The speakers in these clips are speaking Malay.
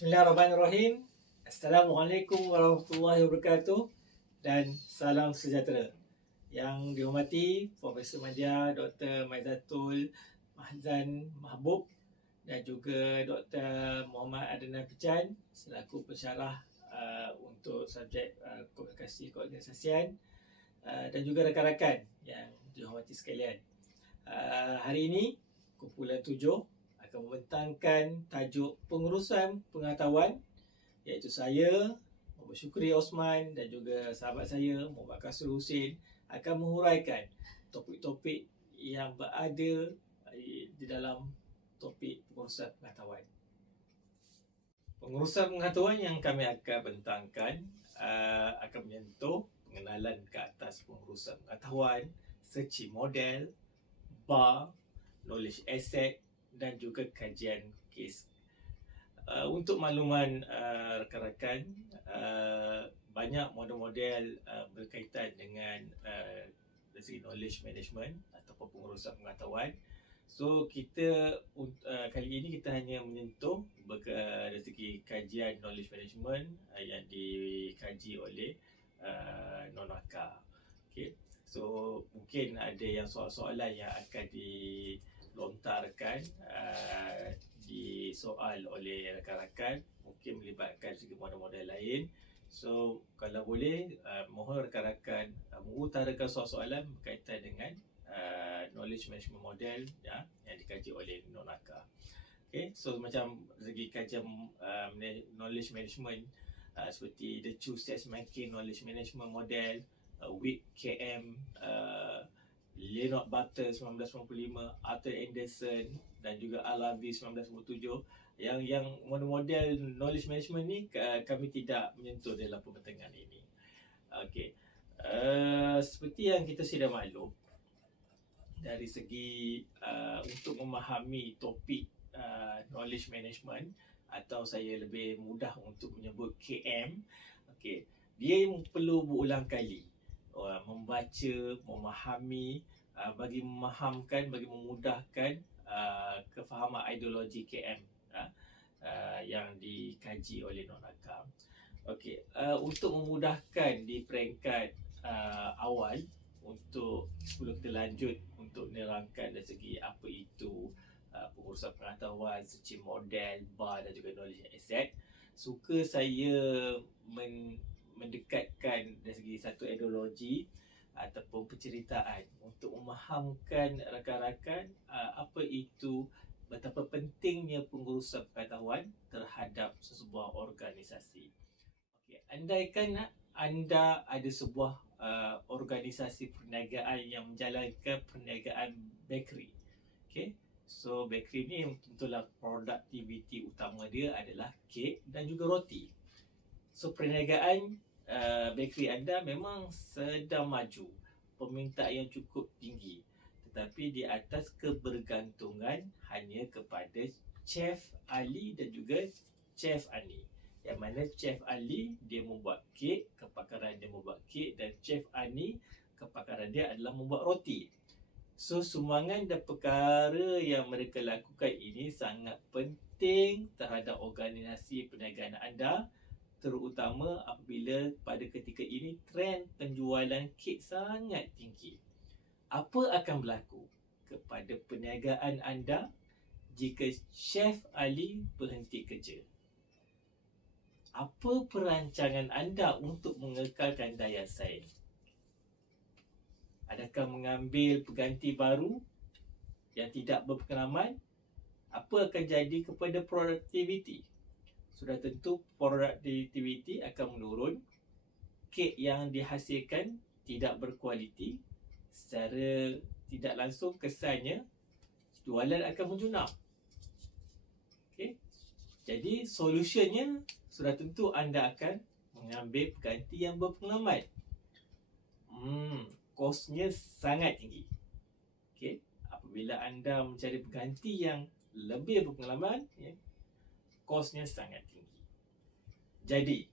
Bismillahirrahmanirrahim. Assalamualaikum warahmatullahi wabarakatuh dan salam sejahtera. Yang dihormati Profesor Madya Dr. Maizatul Mahzan Mahbub dan juga Dr. Muhammad Adnan Pican selaku pensyarah untuk subjek komunikasi keorganisasian dan juga rakan-rakan yang dihormati sekalian. Hari ini kumpulan 7 akan membentangkan tajuk pengurusan pengetahuan, iaitu saya, Muhammad Syukri Osman dan juga sahabat saya, Muhammad Kasrul Husin akan menguraikan topik-topik yang berada di dalam topik pengurusan pengetahuan. Pengurusan pengetahuan yang kami akan bentangkan akan menyentuh pengenalan ke atas pengurusan pengetahuan, searching model, BAR, knowledge asset dan juga kajian kes. Untuk makluman rakan-rakan, banyak model-model berkaitan dengan dari segi knowledge management ataupun pengurusan pengetahuan. So kita kali ini kita hanya menyentuh dari segi kajian knowledge management yang dikaji oleh non-akar. Okay. So mungkin ada yang soalan-soalan yang akan dilontarkan di soal oleh rakan-rakan, mungkin melibatkan segi model-model lain. So kalau boleh, mohon rakan-rakan mengutarakan soalan-soalan berkaitan dengan knowledge management model ya, yang dikaji oleh non-akar. Okay, so macam segi kajian knowledge management seperti the Chu Making knowledge management model, Wick KM, Leonard Butler 1995, Arthur Anderson dan juga Alavi 1997. Yang model-model knowledge management ni kami tidak menyentuh dalam pembentangan ini. Okey. Seperti yang kita sudah maklum, dari segi untuk memahami topik knowledge management, atau saya lebih mudah untuk menyebut KM, okey, dia perlu berulang kali membaca, memahami, bagi memahamkan, bagi memudahkan kefahaman ideologi KM yang dikaji oleh non-akar. Okey, untuk memudahkan di peringkat awal, untuk sebelum kita lanjut untuk menerangkan dari segi apa itu pengurusan pengetahuan, searching model, BAR dan juga knowledge asset, suka saya mendekatkan dari segi satu ideologi ataupun penceritaan untuk memahamkan rakan-rakan apa itu, betapa pentingnya pengurusan pengetahuan terhadap sesebuah organisasi. Okey, andaikan anda ada sebuah organisasi perniagaan yang menjalankan perniagaan bakery. Okey, so bakery ni tentulah produktiviti utama dia adalah kek dan juga roti. So perniagaan bakery anda memang sedang maju, permintaan yang cukup tinggi, tetapi di atas kebergantungan hanya kepada Chef Ali dan juga Chef Ani. Yang mana Chef Ali dia membuat kek, kepakaran dia membuat kek, dan Chef Ani kepakaran dia adalah membuat roti. So sumbangan dan perkara yang mereka lakukan ini sangat penting terhadap organisasi perniagaan anda, terutama apabila pada ketika ini trend penjualan kek sangat tinggi. Apa akan berlaku kepada perniagaan anda jika Chef Ali berhenti kerja? Apa perancangan anda untuk mengekalkan daya saing? Adakah mengambil pengganti baru yang tidak berpengalaman? Apa akan jadi kepada produktiviti? Sudah tentu produktiviti akan menurun, kek yang dihasilkan tidak berkualiti, secara tidak langsung kesannya jualan akan menjunam. Okay? Jadi solusinya sudah tentu anda akan mengambil pengganti yang berpengalaman. Kosnya sangat tinggi. Okay? Apabila anda mencari pengganti yang lebih berpengalaman, kosnya sangat tinggi. Jadi,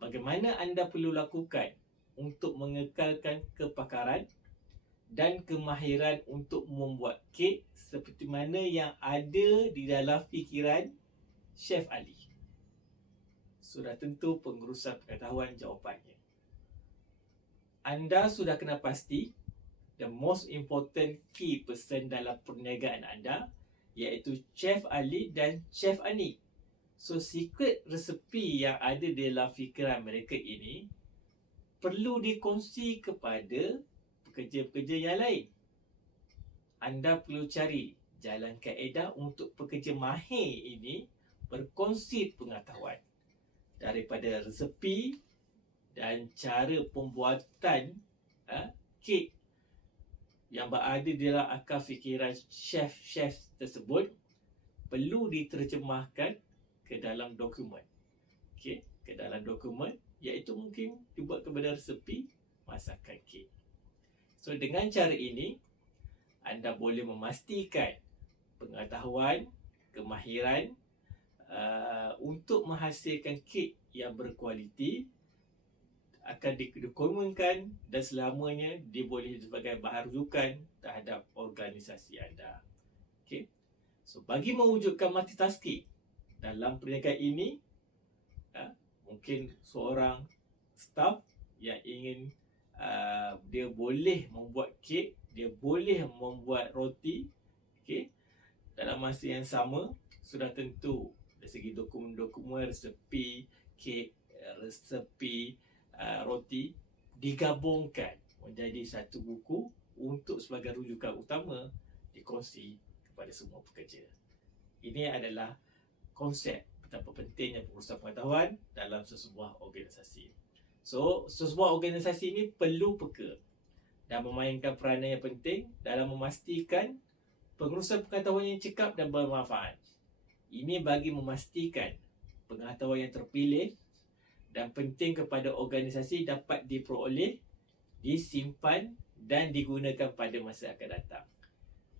bagaimana anda perlu lakukan untuk mengekalkan kepakaran dan kemahiran untuk membuat kek seperti mana yang ada di dalam fikiran Chef Ali? sudah tentu pengurusan pengetahuan jawapannya. Anda sudah kena pasti the most important key person dalam perniagaan anda, iaitu Chef Ali dan Chef Ani. So, secret resepi yang ada dalam fikiran mereka ini perlu dikongsi kepada pekerja-pekerja yang lain. Anda perlu cari jalan kaedah untuk pekerja mahir ini berkongsi pengetahuan daripada resepi dan cara pembuatan kek yang berada dalam akal fikiran chef-chef tersebut perlu diterjemahkan ke dalam dokumen. Okey, ke dalam dokumen, iaitu mungkin dibuat kepada resepi masakan kek. So, dengan cara ini anda boleh memastikan pengetahuan, kemahiran untuk menghasilkan kek yang berkualiti akan dikomunkan dan selamanya dia boleh sebagai bahan rujukan terhadap organisasi anda. Okay. So, bagi mewujudkan multitasking dalam perniagaan ini, mungkin seorang staff yang ingin dia boleh membuat kek, dia boleh membuat roti, okay, dalam masa yang sama, sudah tentu dari segi dokumen-dokumen resepi kek, resepi roti digabungkan menjadi satu buku untuk sebagai rujukan utama dikongsi kepada semua pekerja. Ini adalah konsep betapa pentingnya pengurusan pengetahuan dalam sesebuah organisasi. So, sesebuah organisasi ini perlu peka dan memainkan peranan yang penting dalam memastikan pengurusan pengetahuan yang cekap dan bermanfaat. Ini bagi memastikan pengetahuan yang terpilih dan penting kepada organisasi dapat diperoleh, disimpan dan digunakan pada masa akan datang.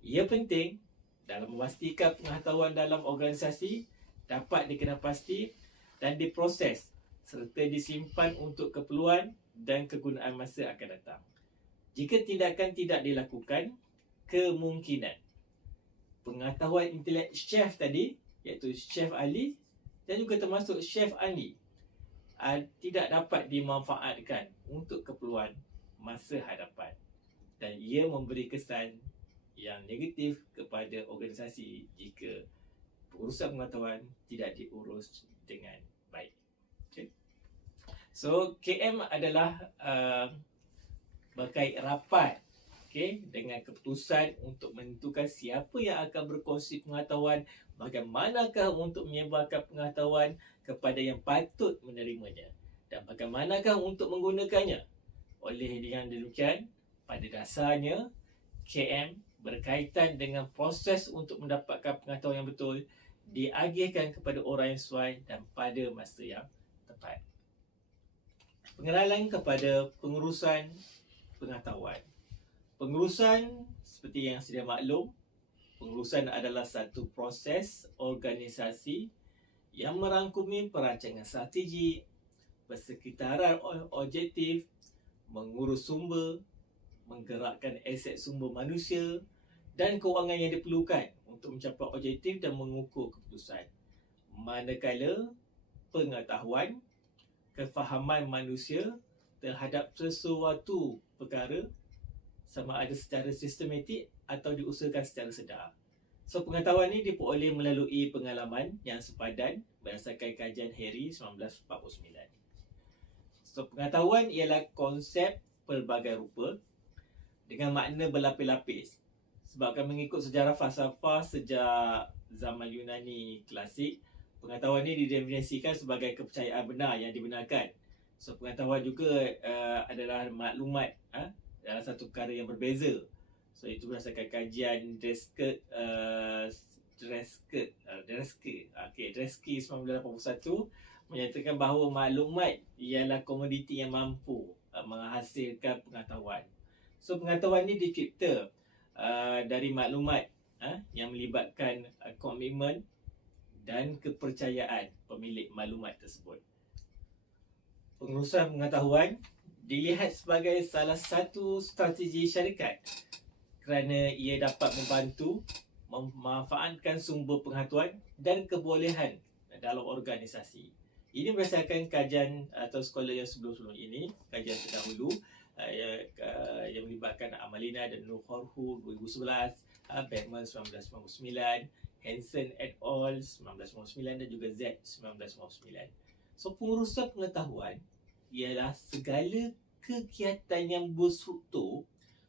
Ia penting dalam memastikan pengetahuan dalam organisasi dapat dikenalpasti dan diproses serta disimpan untuk keperluan dan kegunaan masa akan datang. Jika tindakan tidak dilakukan, kemungkinan pengetahuan intelek chef tadi, iaitu Chef Ali dan juga termasuk Chef Ani, tidak dapat dimanfaatkan untuk keperluan masa hadapan dan ia memberi kesan yang negatif kepada organisasi jika pengurusan pengetahuan tidak diurus dengan baik. Okay. So, KM adalah berkait rapat, okay, dengan keputusan untuk menentukan siapa yang akan berkongsi pengetahuan, bagaimanakah untuk menyebarkan pengetahuan kepada yang patut menerimanya dan bagaimanakah untuk menggunakannya. Oleh dengan demikian, pada dasarnya KM berkaitan dengan proses untuk mendapatkan pengetahuan yang betul diagihkan kepada orang yang sesuai dan pada masa yang tepat. Pengenalan kepada pengurusan pengetahuan. Pengurusan seperti yang sedia maklum, pengurusan adalah satu proses organisasi yang merangkumi perancangan strategi, persekitaran objektif, mengurus sumber, menggerakkan aset sumber manusia dan kewangan yang diperlukan untuk mencapai objektif dan mengukur keputusan. Manakala pengetahuan, kefahaman manusia terhadap sesuatu perkara sama ada secara sistematik atau diusahakan secara sedar. So, pengetahuan ini diperoleh melalui pengalaman yang sepadan berdasarkan kajian Harry 1949. So, pengetahuan ialah konsep pelbagai rupa dengan makna berlapis-lapis. Sebabkan mengikut sejarah falsafah sejak zaman Yunani klasik, pengetahuan ini didefinisikan sebagai kepercayaan benar yang dibenarkan. So, pengetahuan juga adalah maklumat dalam satu perkara yang berbeza. So, itu berdasarkan kajian Dresky 1981 menyatakan bahawa maklumat ialah komoditi yang mampu menghasilkan pengetahuan. So, pengetahuan ini dicipta dari maklumat yang melibatkan komitmen dan kepercayaan pemilik maklumat tersebut. Pengurusan pengetahuan dilihat sebagai salah satu strategi syarikat kerana ia dapat membantu memanfaatkan sumber pengetahuan dan kebolehan dalam organisasi Ini berdasarkan kajian atau sekolah yang sebelum-sebelum ini, kajian terdahulu yang melibatkan Amalina dan Nur Khorhu 2011, Beckman 1999, Hansen et al. 1999 dan juga Z 1999. So pengurusan pengetahuan ialah segala kegiatan yang berstruktur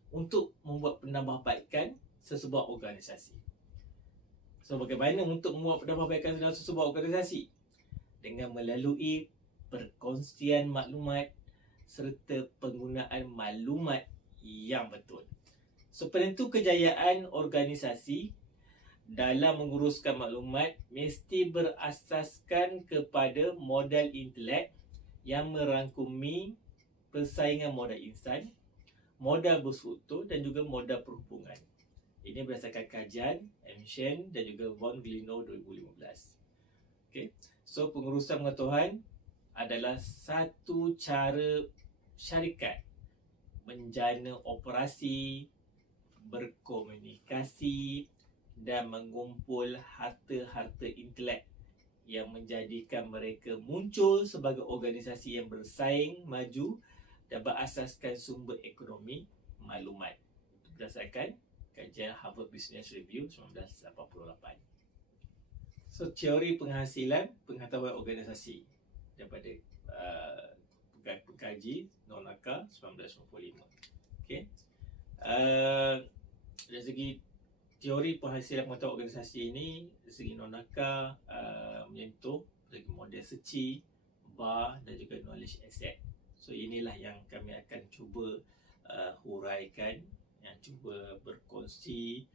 untuk membuat penambahbaikan sesebuah organisasi. So bagaimana untuk membuat penambahbaikan dalam sesebuah organisasi? Dengan melalui perkongsian maklumat serta penggunaan maklumat yang betul. So penentu kejayaan organisasi dalam menguruskan maklumat mesti berasaskan kepada modal intelek yang merangkumi persaingan modal insan, modal berstruktur dan juga modal perhubungan. Ini berdasarkan kajian Amshen dan juga Von Glino 2015. Okay. So pengurusan pengetahuan adalah satu cara syarikat menjana operasi, berkomunikasi dan mengumpul harta-harta intelek yang menjadikan mereka muncul sebagai organisasi yang bersaing, maju dan berasaskan sumber ekonomi maklumat. Itu berdasarkan kajian Harvard Business Review 1988. So, teori penghasilan pengetahuan organisasi daripada pengkaji Nonaka 1995. Okay. Dari segi teori penghasilan pengetahuan organisasi ini, dari segi Nonaka menyentuh dari model Sechi, Bar dan juga knowledge asset. So inilah yang kami akan cuba huraikan, yang cuba berkongsi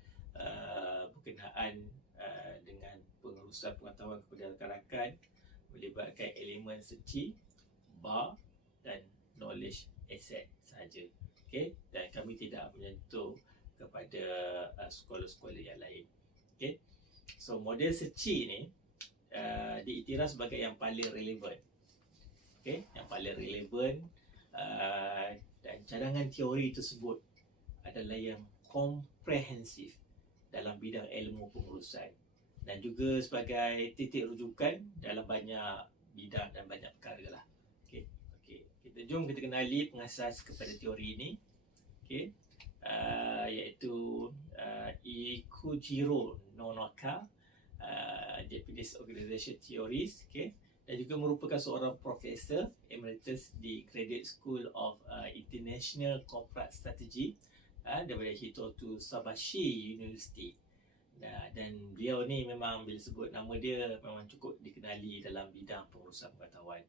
berkenaan dengan pengurusan pengetahuan kepada rakan-rakan melibatkan elemen Sechi, Bar dan knowledge asset sahaja. Okay? Dan kami tidak menyentuh kepada sekolah-sekolah yang lain. Okay? So model Sechi ni diiktiraf sebagai yang paling relevan. Okay? Yang paling relevan dan cadangan teori tersebut adalah yang komprehensif dalam bidang ilmu pengurusan dan juga sebagai titik rujukan dalam banyak bidang dan banyak perkara lah. Okay. Jom kita kenali pengasas kepada teori ini. Okay. Iaitu Ikujiro Nonaka, Japanese Organization Theories, okay, dan juga merupakan seorang profesor emeritus di Graduate School of International Corporate Strategy daripada Hitoto Sabashi University. Dan beliau ni memang bila sebut nama dia memang cukup dikenali dalam bidang pengurusan pengetahuan.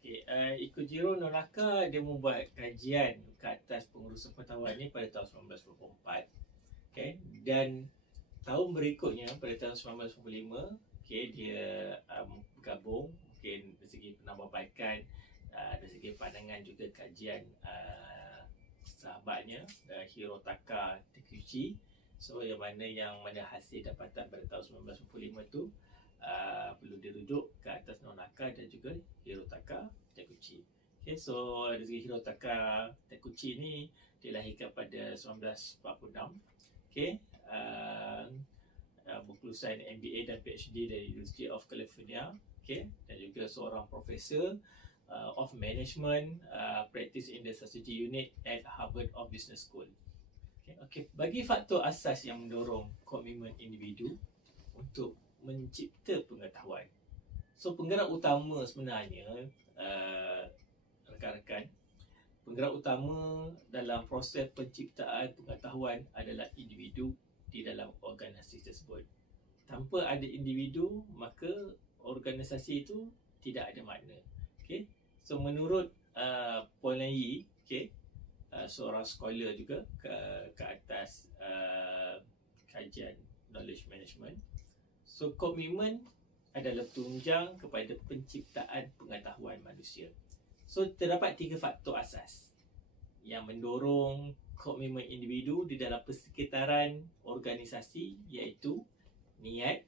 Okay, Ikujiro Nonaka dia membuat kajian ke atas pengurusan pengetahuan ni pada tahun 1924. Okay, dan tahun berikutnya pada tahun 1995, okay, dia bergabung mungkin dari segi penambahbaikan, dari segi pandangan juga kajian sahabatnya Hirotaka Takuchi. So yang mana hasil dapatan pada tahun 1995 tu perlu dirujuk ke atas Nonaka dan juga Hirotaka Takuchi. Okay, so dari segi Hirotaka Takuchi ni dilahirkan pada 1946. Okay, berkelulusan MBA dan PhD dari University of California. Okay, dan juga seorang profesor of Management Practice in the Strategy Unit at Harvard of Business School. Okay. Bagi faktor asas yang mendorong komitmen individu untuk mencipta pengetahuan. So penggerak utama sebenarnya rakan-rakan, penggerak utama dalam proses penciptaan pengetahuan adalah individu di dalam organisasi tersebut. Tanpa ada individu, maka organisasi itu tidak ada makna. Okay. So menurut Polanyi, okay, seorang scholar juga ke atas kajian knowledge management. So komitmen adalah tunjang kepada penciptaan pengetahuan manusia. So terdapat 3 faktor asas yang mendorong komitmen individu di dalam persekitaran organisasi, iaitu niat,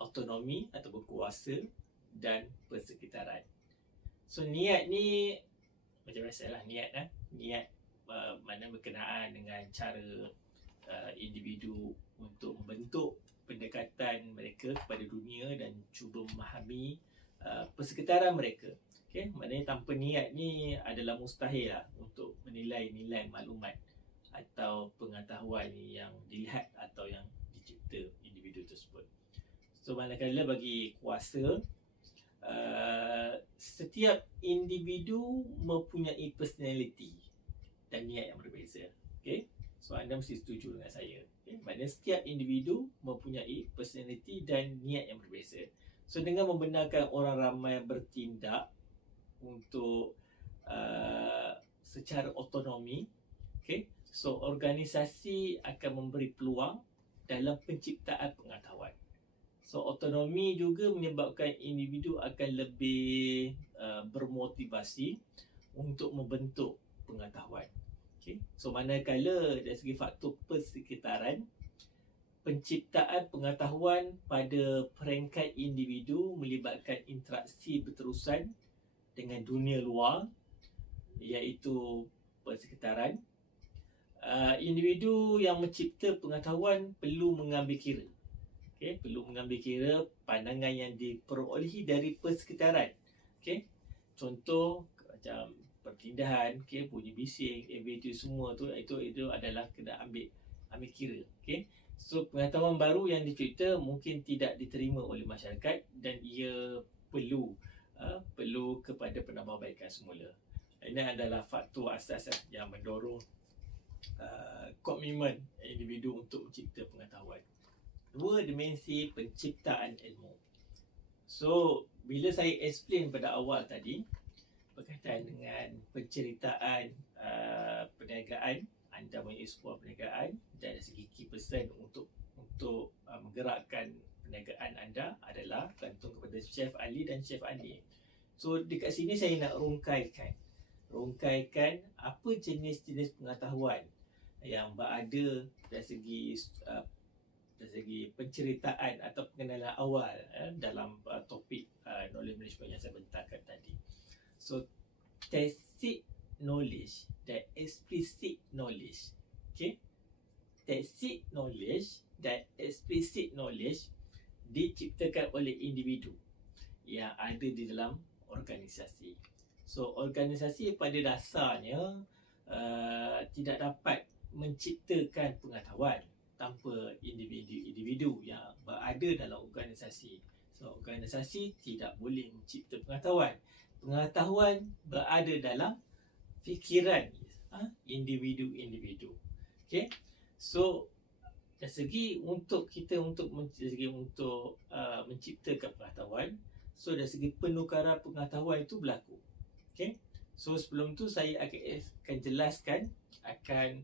autonomi ataupun kuasa dan persekitaran. So niat ni macam biasalah niat mana berkenaan dengan cara individu untuk membentuk pendekatan mereka kepada dunia dan cuba memahami persekitaran mereka. Okay? Maknanya tanpa niat ni adalah mustahil lah untuk menilai-nilai maklumat atau pengetahuan yang dilihat atau yang dicipta individu tersebut. So manakala bagi kuasa, setiap individu mempunyai personality dan niat yang berbeza. Okay? So anda mesti setuju dengan saya. Okay? Maknanya setiap individu mempunyai personality dan niat yang berbeza. So dengan membenarkan orang ramai bertindak untuk secara otonomi, okay? So organisasi akan memberi peluang dalam penciptaan pengetahuan. So autonomi juga menyebabkan individu akan lebih bermotivasi untuk membentuk pengetahuan. Okay? So manakala dari segi faktor persekitaran, penciptaan pengetahuan pada peringkat individu melibatkan interaksi berterusan dengan dunia luar, iaitu persekitaran. Individu yang mencipta pengetahuan perlu mengambil kira. Okay, perlu mengambil kira pandangan yang diperolehi dari persekitaran. Okay, contoh macam perpindahan, okay, bunyi bising, aktiviti semua tu itu adalah kena ambil kira. Okay, so pengetahuan baru yang dicipta mungkin tidak diterima oleh masyarakat dan ia perlu kepada penambahbaikan semula. Ini adalah faktor asas yang mendorong komitmen individu untuk mencipta pengetahuan. Dua dimensi penciptaan ilmu. So, bila saya explain pada awal tadi berkaitan dengan penceritaan perniagaan, anda mempunyai sebuah perniagaan dan dari segi key person untuk menggerakkan perniagaan anda adalah gantung kepada Chef Ali dan Chef Andi. So dekat sini saya nak rungkaikan apa jenis-jenis pengetahuan yang berada dari segi penceritaan atau pengenalan awal dalam topik knowledge management yang saya bentangkan tadi. So tacit knowledge dan explicit knowledge. Okay? Tacit knowledge dan explicit knowledge diciptakan oleh individu yang ada di dalam organisasi. So organisasi pada dasarnya tidak dapat menciptakan pengetahuan tanpa individu-individu yang berada dalam organisasi. So organisasi tidak boleh mencipta pengetahuan. Pengetahuan berada dalam fikiran individu-individu. Okay? So dari segi untuk menciptakan pengetahuan, so dari segi penukaran pengetahuan itu berlaku. Okay? So sebelum tu saya akan jelaskan akan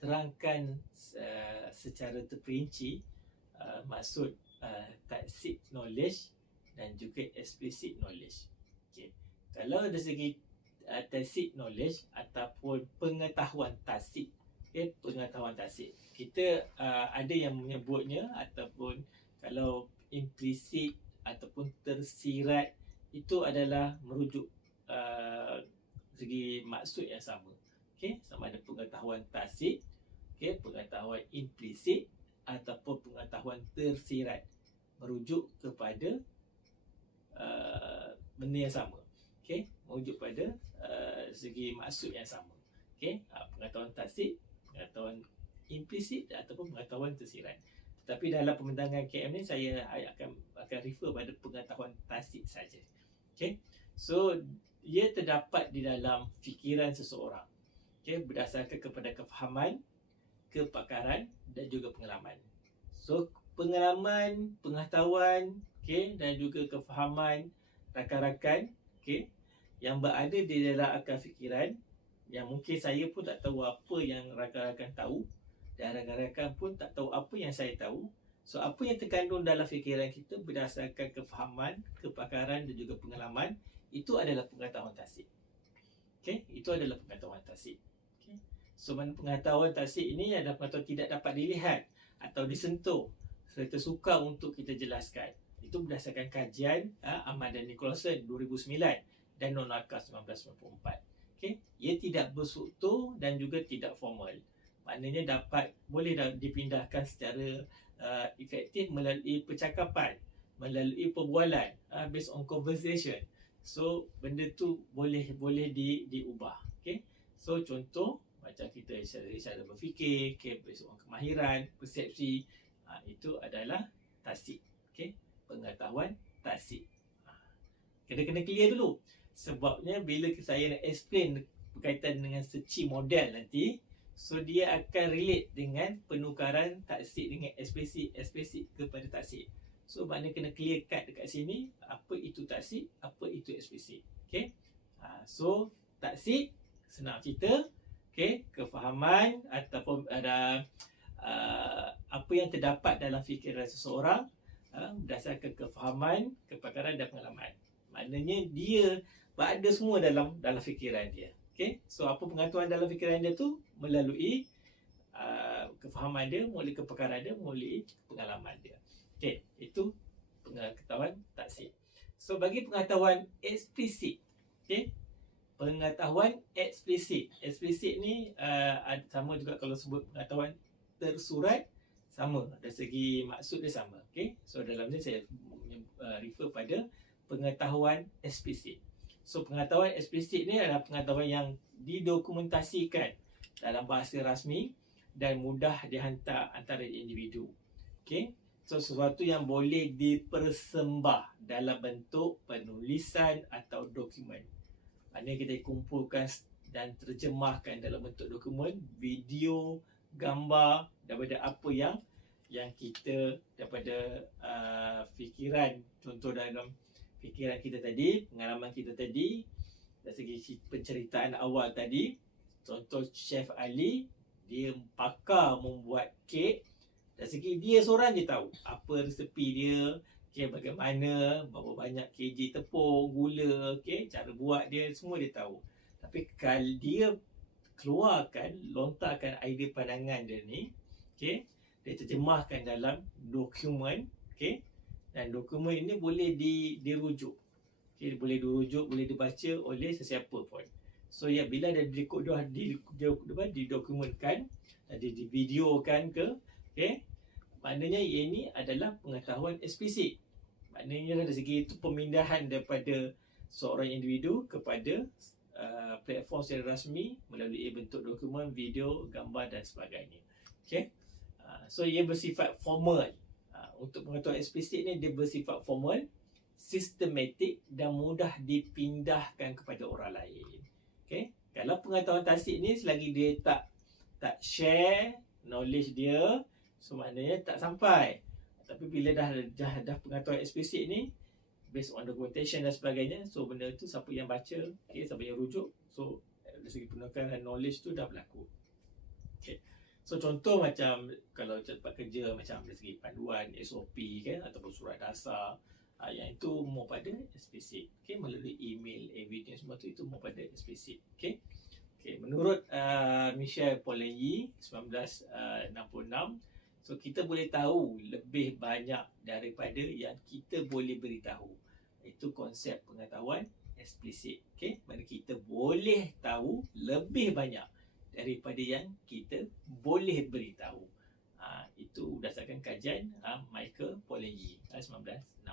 terangkan secara terperinci maksud tacit knowledge dan juga explicit knowledge. Okay. Kalau dari segi tacit knowledge ataupun pengetahuan tacit, okay, pengetahuan tacit, kita ada yang menyebutnya ataupun kalau implisit ataupun tersirat, itu adalah merujuk segi maksud yang sama. Okay, sama ada pengetahuan tacit, okay, pengetahuan implisit ataupun pengetahuan tersirat, merujuk kepada benda yang sama. Okay, merujuk pada segi maksud yang sama. Okay, pengetahuan tacit, pengetahuan implisit ataupun pengetahuan tersirat. Tetapi dalam pembentangan KM ni saya akan refer pada pengetahuan tacit saja. Okay, so ia terdapat di dalam fikiran seseorang. Okay, berdasarkan kepada kefahaman, kepakaran dan juga pengalaman. So pengalaman, pengetahuan, okay, dan juga kefahaman rakan-rakan, okay, yang berada di dalam akal fikiran, yang mungkin saya pun tak tahu apa yang rakan-rakan tahu dan rakan-rakan pun tak tahu apa yang saya tahu. So apa yang terkandung dalam fikiran kita berdasarkan kefahaman, kepakaran dan juga pengalaman, itu adalah pengetahuan tacit. Okay, itu adalah pengetahuan tacit. Okay. So pengetahuan tacit ini adalah pengetahuan tidak dapat dilihat atau disentuh serta sukar untuk kita jelaskan. Itu berdasarkan kajian Ahmad dan Nicholson 2009 dan Nonaka 1994. Okay. Ia tidak berstruktur dan juga tidak formal. maknanya boleh dipindahkan secara efektif melalui percakapan, melalui perbualan, based on conversation. So benda tu boleh diubah. Okay, so contoh macam kita cara berfikir, okay, based on kemahiran, persepsi, itu adalah tasik. Okay, pengetahuan tasik. Kena clear dulu. Sebabnya bila saya nak explain berkaitan dengan seci model nanti, so dia akan relate dengan penukaran taksik dengan eksplisit kepada taksik. So maknanya kena clear cut dekat sini, apa itu taksik, apa itu eksplisit. Okay, so taksik senang cerita, okay, kefahaman ataupun ada apa yang terdapat dalam fikiran seseorang berdasarkan kefahaman, kepakaran dan pengalaman. Maknanya dia ada semua dalam fikiran dia. Okay, so apa pengetahuan dalam fikiran dia tu melalui kefahaman dia, melalui kepakaran dia, melalui pengalaman dia. Okay, itu pengetahuan taksik. So bagi pengetahuan eksplisit, okay, pengetahuan eksplisit. Eksplisit ni sama juga kalau sebut pengetahuan tersurat, sama dari segi maksud dia sama. Okay, so dalam ni saya refer pada pengetahuan eksplisit. So pengetahuan eksplisit ni adalah pengetahuan yang didokumentasikan dalam bahasa rasmi dan mudah dihantar antara individu. Okay, so sesuatu yang boleh dipersembah dalam bentuk penulisan atau dokumen. Maknanya kita kumpulkan dan terjemahkan dalam bentuk dokumen, video, gambar daripada apa yang kita daripada fikiran, contoh dalam fikiran kita tadi, pengalaman kita tadi, dari segi penceritaan awal tadi. Contoh Chef Ali, dia pakar membuat kek. Dari segi dia seorang je tahu apa resepi dia, okay, bagaimana, berapa banyak kg tepung, gula, okay, cara buat dia, semua dia tahu. Tapi kalau dia lontarkan idea pandangan dia ni, okay, dia terjemahkan dalam dokumen, okay, dan dokumen ini boleh dirujuk. Okay, boleh dirujuk, boleh dibaca oleh sesiapa pun. So ya, bila dah didokumenkan, divideokan ke, okay, maknanya ini adalah pengetahuan eksplisit. Maknanya dari segi itu pemindahan daripada seorang individu kepada platform secara rasmi melalui bentuk dokumen, video, gambar dan sebagainya. Okay, so ia bersifat formal. Untuk pengetahuan eksplisit ni dia bersifat formal, sistematik dan mudah dipindahkan kepada orang lain. Okay, kalau pengetahuan taksik ni selagi dia tak share knowledge dia, so maknanya tak sampai. Tapi bila dah pengetahuan eksplisit ni based on documentation dan sebagainya, so benda tu siapa yang baca, okay, siapa yang rujuk, so dari segi penukaran knowledge tu dah berlaku. Okay, so contoh macam kalau tempat kerja, macam dari segi panduan SOP kan, ataupun surat dasar, yang itu more pada eksplisit. Okay, melalui email, evidence, semua tu itu more pada eksplisit. Okay, menurut Michel Polanyi 1966, so kita boleh tahu lebih banyak daripada yang kita boleh beritahu. Itu konsep pengetahuan eksplisit. Okay, mana kita boleh tahu lebih banyak daripada yang kita boleh beritahu. Itu berdasarkan kajian Michael Polanyi 1966.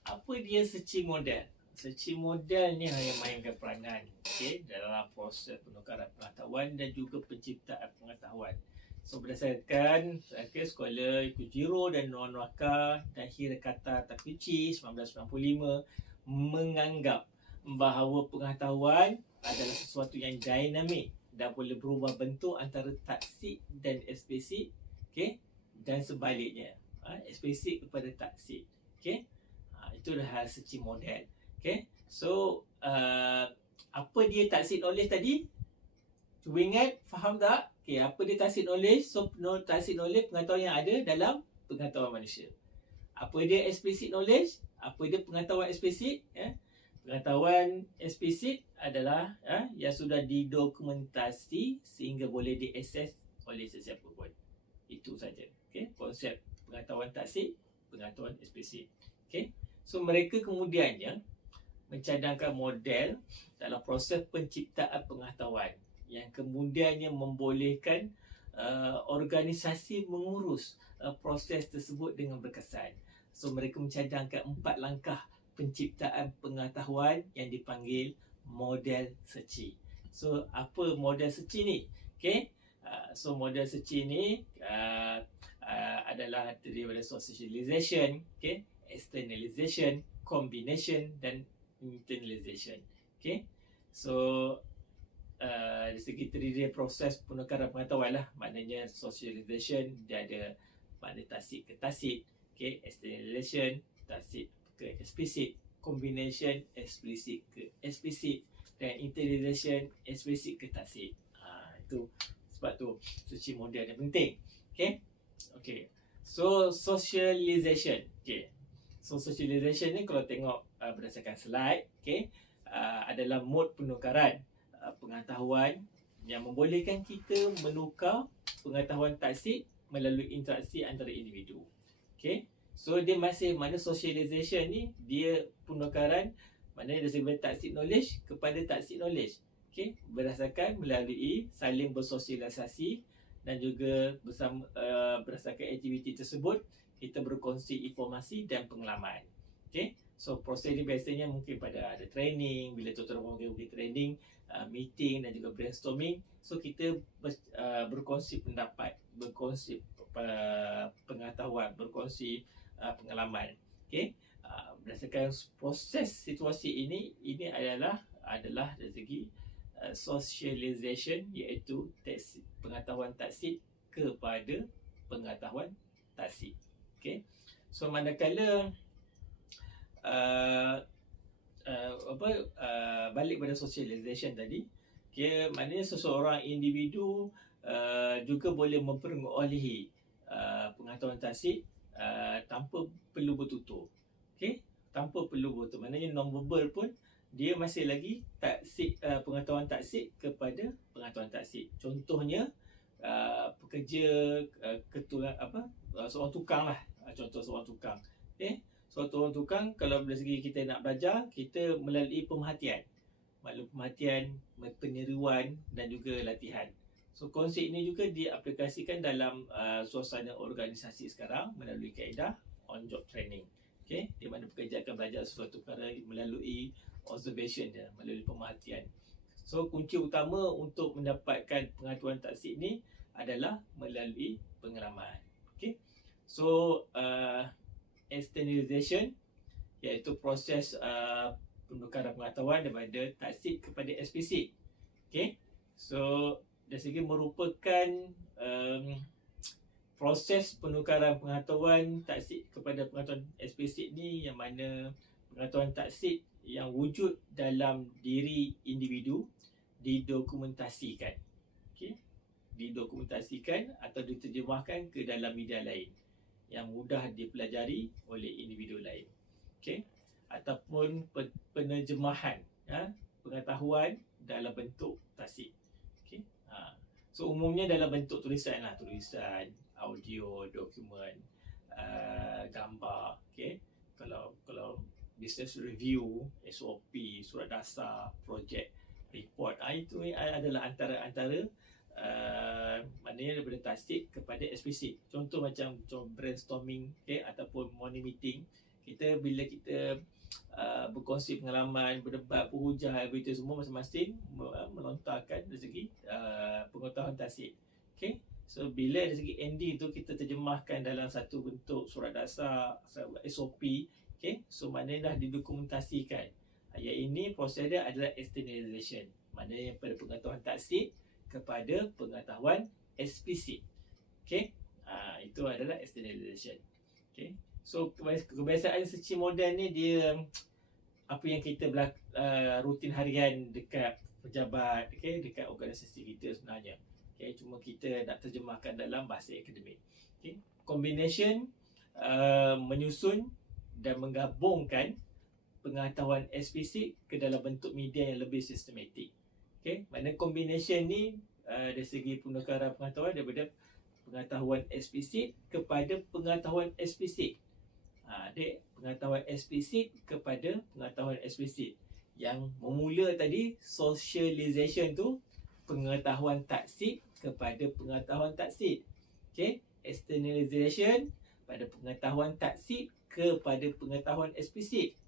Apa dia seci model? Seci model ni hanya mainkan peranan, okay, dalam proses penukaran pengetahuan dan juga penciptaan pengetahuan. So berdasarkan Scholar Yukijiro dan Nonaka dan Hirakata Takuchi 1995 menganggap bahawa pengetahuan adalah sesuatu yang dinamik dan boleh berubah bentuk antara taksik dan eksplisit, okay, dan sebaliknya, eksplisit kepada taksik. Okay, itu dah seci model. Okay, so apa dia taksik knowledge tadi? Cuba ingat, faham tak? Okay, apa dia taksik knowledge? So taksik knowledge pengetahuan yang ada dalam pengetahuan manusia. Apa dia explicit knowledge? Apa dia pengetahuan eksplisit? Pengetahuan eksplisit adalah yang sudah didokumentasi sehingga boleh diakses oleh sesiapa pun. Itu saja. Okay, konsep pengetahuan taksik, pengetahuan eksplisit. Okay, so mereka kemudiannya mencadangkan model dalam proses penciptaan pengetahuan yang kemudiannya membolehkan organisasi mengurus proses tersebut dengan berkesan. So mereka mencadangkan 4 langkah penciptaan pengetahuan yang dipanggil model Searchy. So apa model Searchy ni? Okay? So model Searchy ni adalah terdiri daripada socialization, okay, externalization, combination dan internalization. Okay? So dari segi terdiri proses penukaran pengetahuan lah, maknanya socialization dia ada makna taksib ke taksib, okay, externalization taksib ke eksplisit, combination eksplisit ke eksplisit, dan internalization eksplisit ke taksib. Itu sebab tu Searchy model yang penting. Okay. So socialization. Okay. So socialization ni kalau tengok berdasarkan slide, okay, adalah mod penukaran pengetahuan yang membolehkan kita menukar pengetahuan taksib melalui interaksi antara individu. Okay. So dia masih, mana socialization ni dia penukaran, maknanya dari segi taksib knowledge kepada taksib knowledge. Okay. Berdasarkan melalui saling bersosialisasi dan juga bersama berdasarkan aktiviti tersebut kita berkongsi informasi dan pengalaman. Okay. So proses ni biasanya mungkin pada ada training, bila tuan-tuan pergi training, meeting dan juga brainstorming. So kita berkongsi pendapat, berkongsi pengetahuan, berkongsi pengalaman. Okay. Berdasarkan proses situasi ini adalah dari segi socialization, iaitu pengetahuan taksib kepada pengetahuan taksib. Okay. So manakala balik pada socialization tadi, okay, maknanya seseorang individu juga boleh memperolehi pengetahuan taksib tanpa perlu bertutur. Okay, tanpa perlu bertutur, maknanya non-verbal pun dia masih lagi taksib, pengetahuan taksib kepada pengetahuan taksib. Contohnya pekerja seorang tukang lah, contoh seorang tukang. Okay, seorang tukang, kalau dari segi kita nak belajar, kita melalui pemerhatian, peniruan dan juga latihan. So konsep ini juga diaplikasikan dalam suasana organisasi sekarang melalui kaedah on job training. Okay, di mana pekerja akan belajar sesuatu perkara melalui observation dia, melalui pemerhatian. So kunci utama untuk mendapatkan pengetahuan taksib ni adalah melalui pengalaman. Okay. So externalization, iaitu proses penukaran pengetahuan daripada taksib kepada eksplisit. Okay. So dari segi merupakan proses penukaran pengetahuan taksib kepada pengetahuan eksplisit ni, yang mana pengetahuan taksib yang wujud dalam diri individu didokumentasikan. Okay. Didokumentasikan atau diterjemahkan ke dalam media lain yang mudah dipelajari oleh individu lain. Okay. Ataupun penerjemahan pengetahuan dalam bentuk taksib. Okay. So umumnya dalam bentuk tulisan lah, tulisan, audio, dokumen, gambar. Okay. Kalau business review, SOP, surat dasar, projek, report, itu adalah antara maknanya daripada taksib kepada eksplisit. Contoh macam brainstorming, okay, ataupun morning meeting, bila kita berkongsi pengalaman, berdebat, berhujah, itu semua masing-masing melontarkan dari segi pengetahuan taksib. Okay. So bila dari segi ND tu kita terjemahkan dalam satu bentuk surat dasar, SOP. Okay. So maknanya dah didokumentasikan. Ayat ini proses dia adalah externalization, maknanya pada pengetahuan taksib kepada pengetahuan eksplisit. Okay. Itu adalah externalization. Okay. So kebiasaan Searchy model ni dia apa yang kita rutin harian dekat pejabat, okay, dekat organisasi kita sebenarnya. Okay. Cuma kita nak terjemahkan dalam bahasa akademik. Okay. Combination menyusun dan menggabungkan pengetahuan eksplisit ke dalam bentuk media yang lebih sistematik. Okay. Maknanya combination ni dari segi penukaran pengetahuan daripada pengetahuan eksplisit kepada pengetahuan eksplisit. Pengetahuan eksplisit kepada pengetahuan eksplisit. Yang memula tadi socialization tu pengetahuan taksib kepada pengetahuan taksib. Okey, externalization pada pengetahuan taksib kepada pengetahuan eksplisit.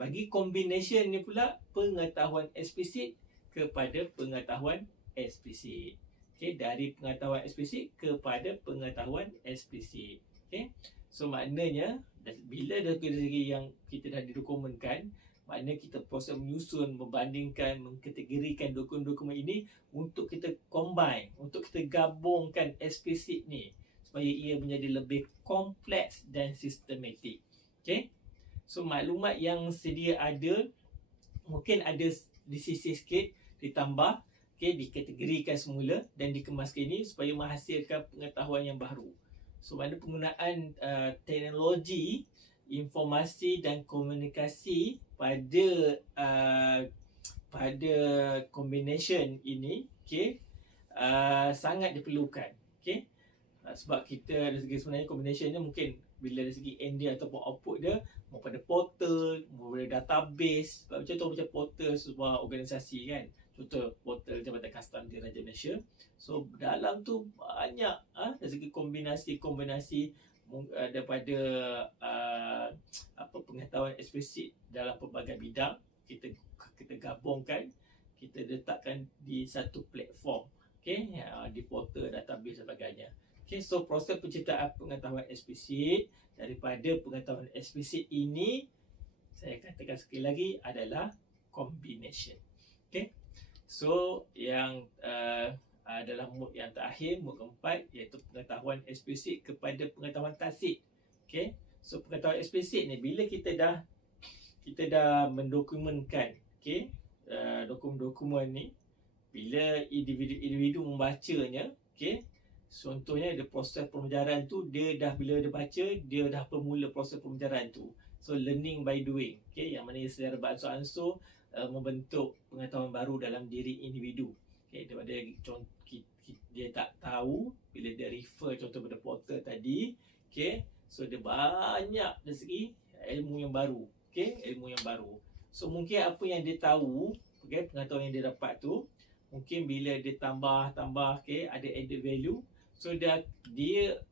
Bagi combination ni pula pengetahuan eksplisit kepada pengetahuan eksplisit. Okey, dari pengetahuan eksplisit kepada pengetahuan eksplisit. Okey. So maknanya bila dari segi yang kita dah didokumenkan, maknanya kita proses menyusun, membandingkan, mengkategorikan dokumen-dokumen ini untuk kita combine, untuk kita gabungkan eksplisit ni supaya ia menjadi lebih kompleks dan sistematik. Okey. So maklumat yang sedia ada mungkin ada disisih sikit, ditambah, okey, dikategorikan semula dan dikemaskan ini supaya menghasilkan pengetahuan yang baru. So mana penggunaan teknologi informasi dan komunikasi pada combination ini, okey, sangat diperlukan. Okey. Sebab kita dari segi sebenarnya combination ni mungkin bila dari segi end dia ataupun output dia mau pada portal, mau pada database. Sebab macam portal sebuah organisasi kan. Contoh portal Jabatan Kastam di Raja Malaysia. So dalam tu banyak dari segi kombinasi daripada pengetahuan eksplisit dalam pelbagai bidang kita gabungkan, kita letakkan di satu platform, okey, di portal, database dan sebagainya. Okey, so proses penciptaan pengetahuan eksplisit daripada pengetahuan eksplisit ini saya katakan sekali lagi adalah combination. Okey. So yang adalah mood yang terakhir, mood keempat, iaitu pengetahuan eksplisit kepada pengetahuan taksib. Okey. So pengetahuan eksplisit ni bila kita dah mendokumenkan, okey, dokumen-dokumen ni, bila individu membacanya, okey, contohnya ada proses pembelajaran tu, bila dia baca, dia dah bermula proses pembelajaran tu. So learning by doing, okey, yang mana secara beransur-ansur membentuk pengetahuan baru dalam diri individu. Okey, daripada dia tak tahu, bila dia refer contoh pada portal tadi, okey, so dia banyak dari segi ilmu yang baru, okey, ilmu yang baru. So mungkin apa yang dia tahu, okey, pengetahuan yang dia dapat tu, mungkin bila dia tambah, okey, ada added value, so dia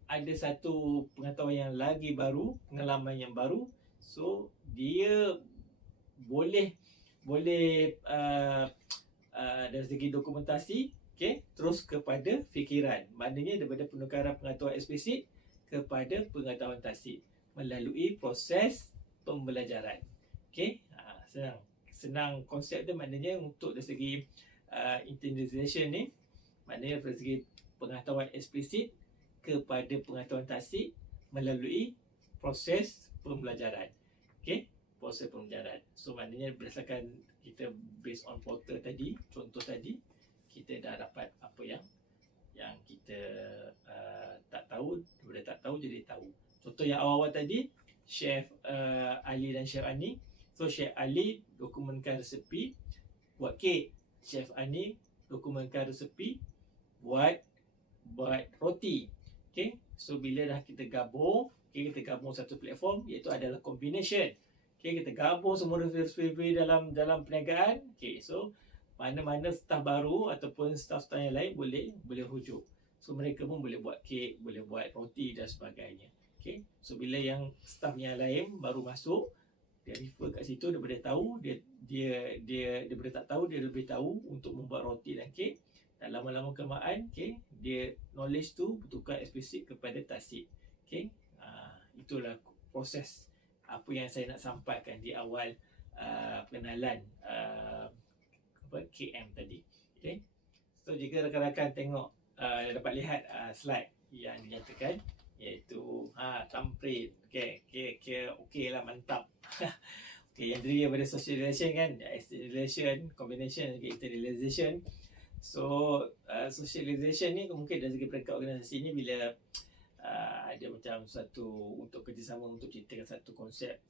ada satu pengetahuan yang lagi baru, pengalaman yang baru, so dia boleh dari segi dokumentasi, okey, terus kepada fikiran. Maknanya daripada penukaran pengetahuan eksplisit kepada pengetahuan taksib melalui proses pembelajaran. Okey, senang konsep dia, maknanya untuk dari segi internalization ni, maknanya dari segi pengetahuan eksplisit kepada pengetahuan taksib melalui proses pembelajaran. Okey, proses pembelajaran. So maknanya berdasarkan kita based on portal tadi, contoh tadi, kita dah dapat apa yang kita tak tahu, daripada tak tahu jadi tahu. Contoh yang awal-awal tadi, Chef Ali dan Chef Ani. So Chef Ali dokumenkan resepi buat kek, Chef Ani dokumenkan resepi buat roti. Okay, so bila dah kita gabung, okay, kita gabung satu platform, iaitu adalah combination. Okay, kita gabung semua resepi dalam perniagaan. Okay, so mana-mana staf baru ataupun staf yang lain boleh rujuk. So mereka pun boleh buat kek, boleh buat roti dan sebagainya. Okay, so bila yang staf yang lain baru masuk, dia refer kat situ, dia boleh tahu, dia boleh tak tahu, dia lebih tahu untuk membuat roti dan kek. Dan lama-lama kelamaan, okay, dia knowledge tu bertukar eksplisit kepada taksib. Okay, itulah proses apa yang saya nak sampaikan di awal pengenalan KM tadi. Okay, so jika rakan-rakan tengok dapat lihat slide yang dinyatakan, iaitu thumbprint. Okey lah, mantap. Okay, yang terdiri daripada socialization kan, externalization, combination dan internalization. So socialization ni mungkin dari segi peringkat organisasi ni, bila ada macam satu untuk kerjasama untuk ciptakan satu konsep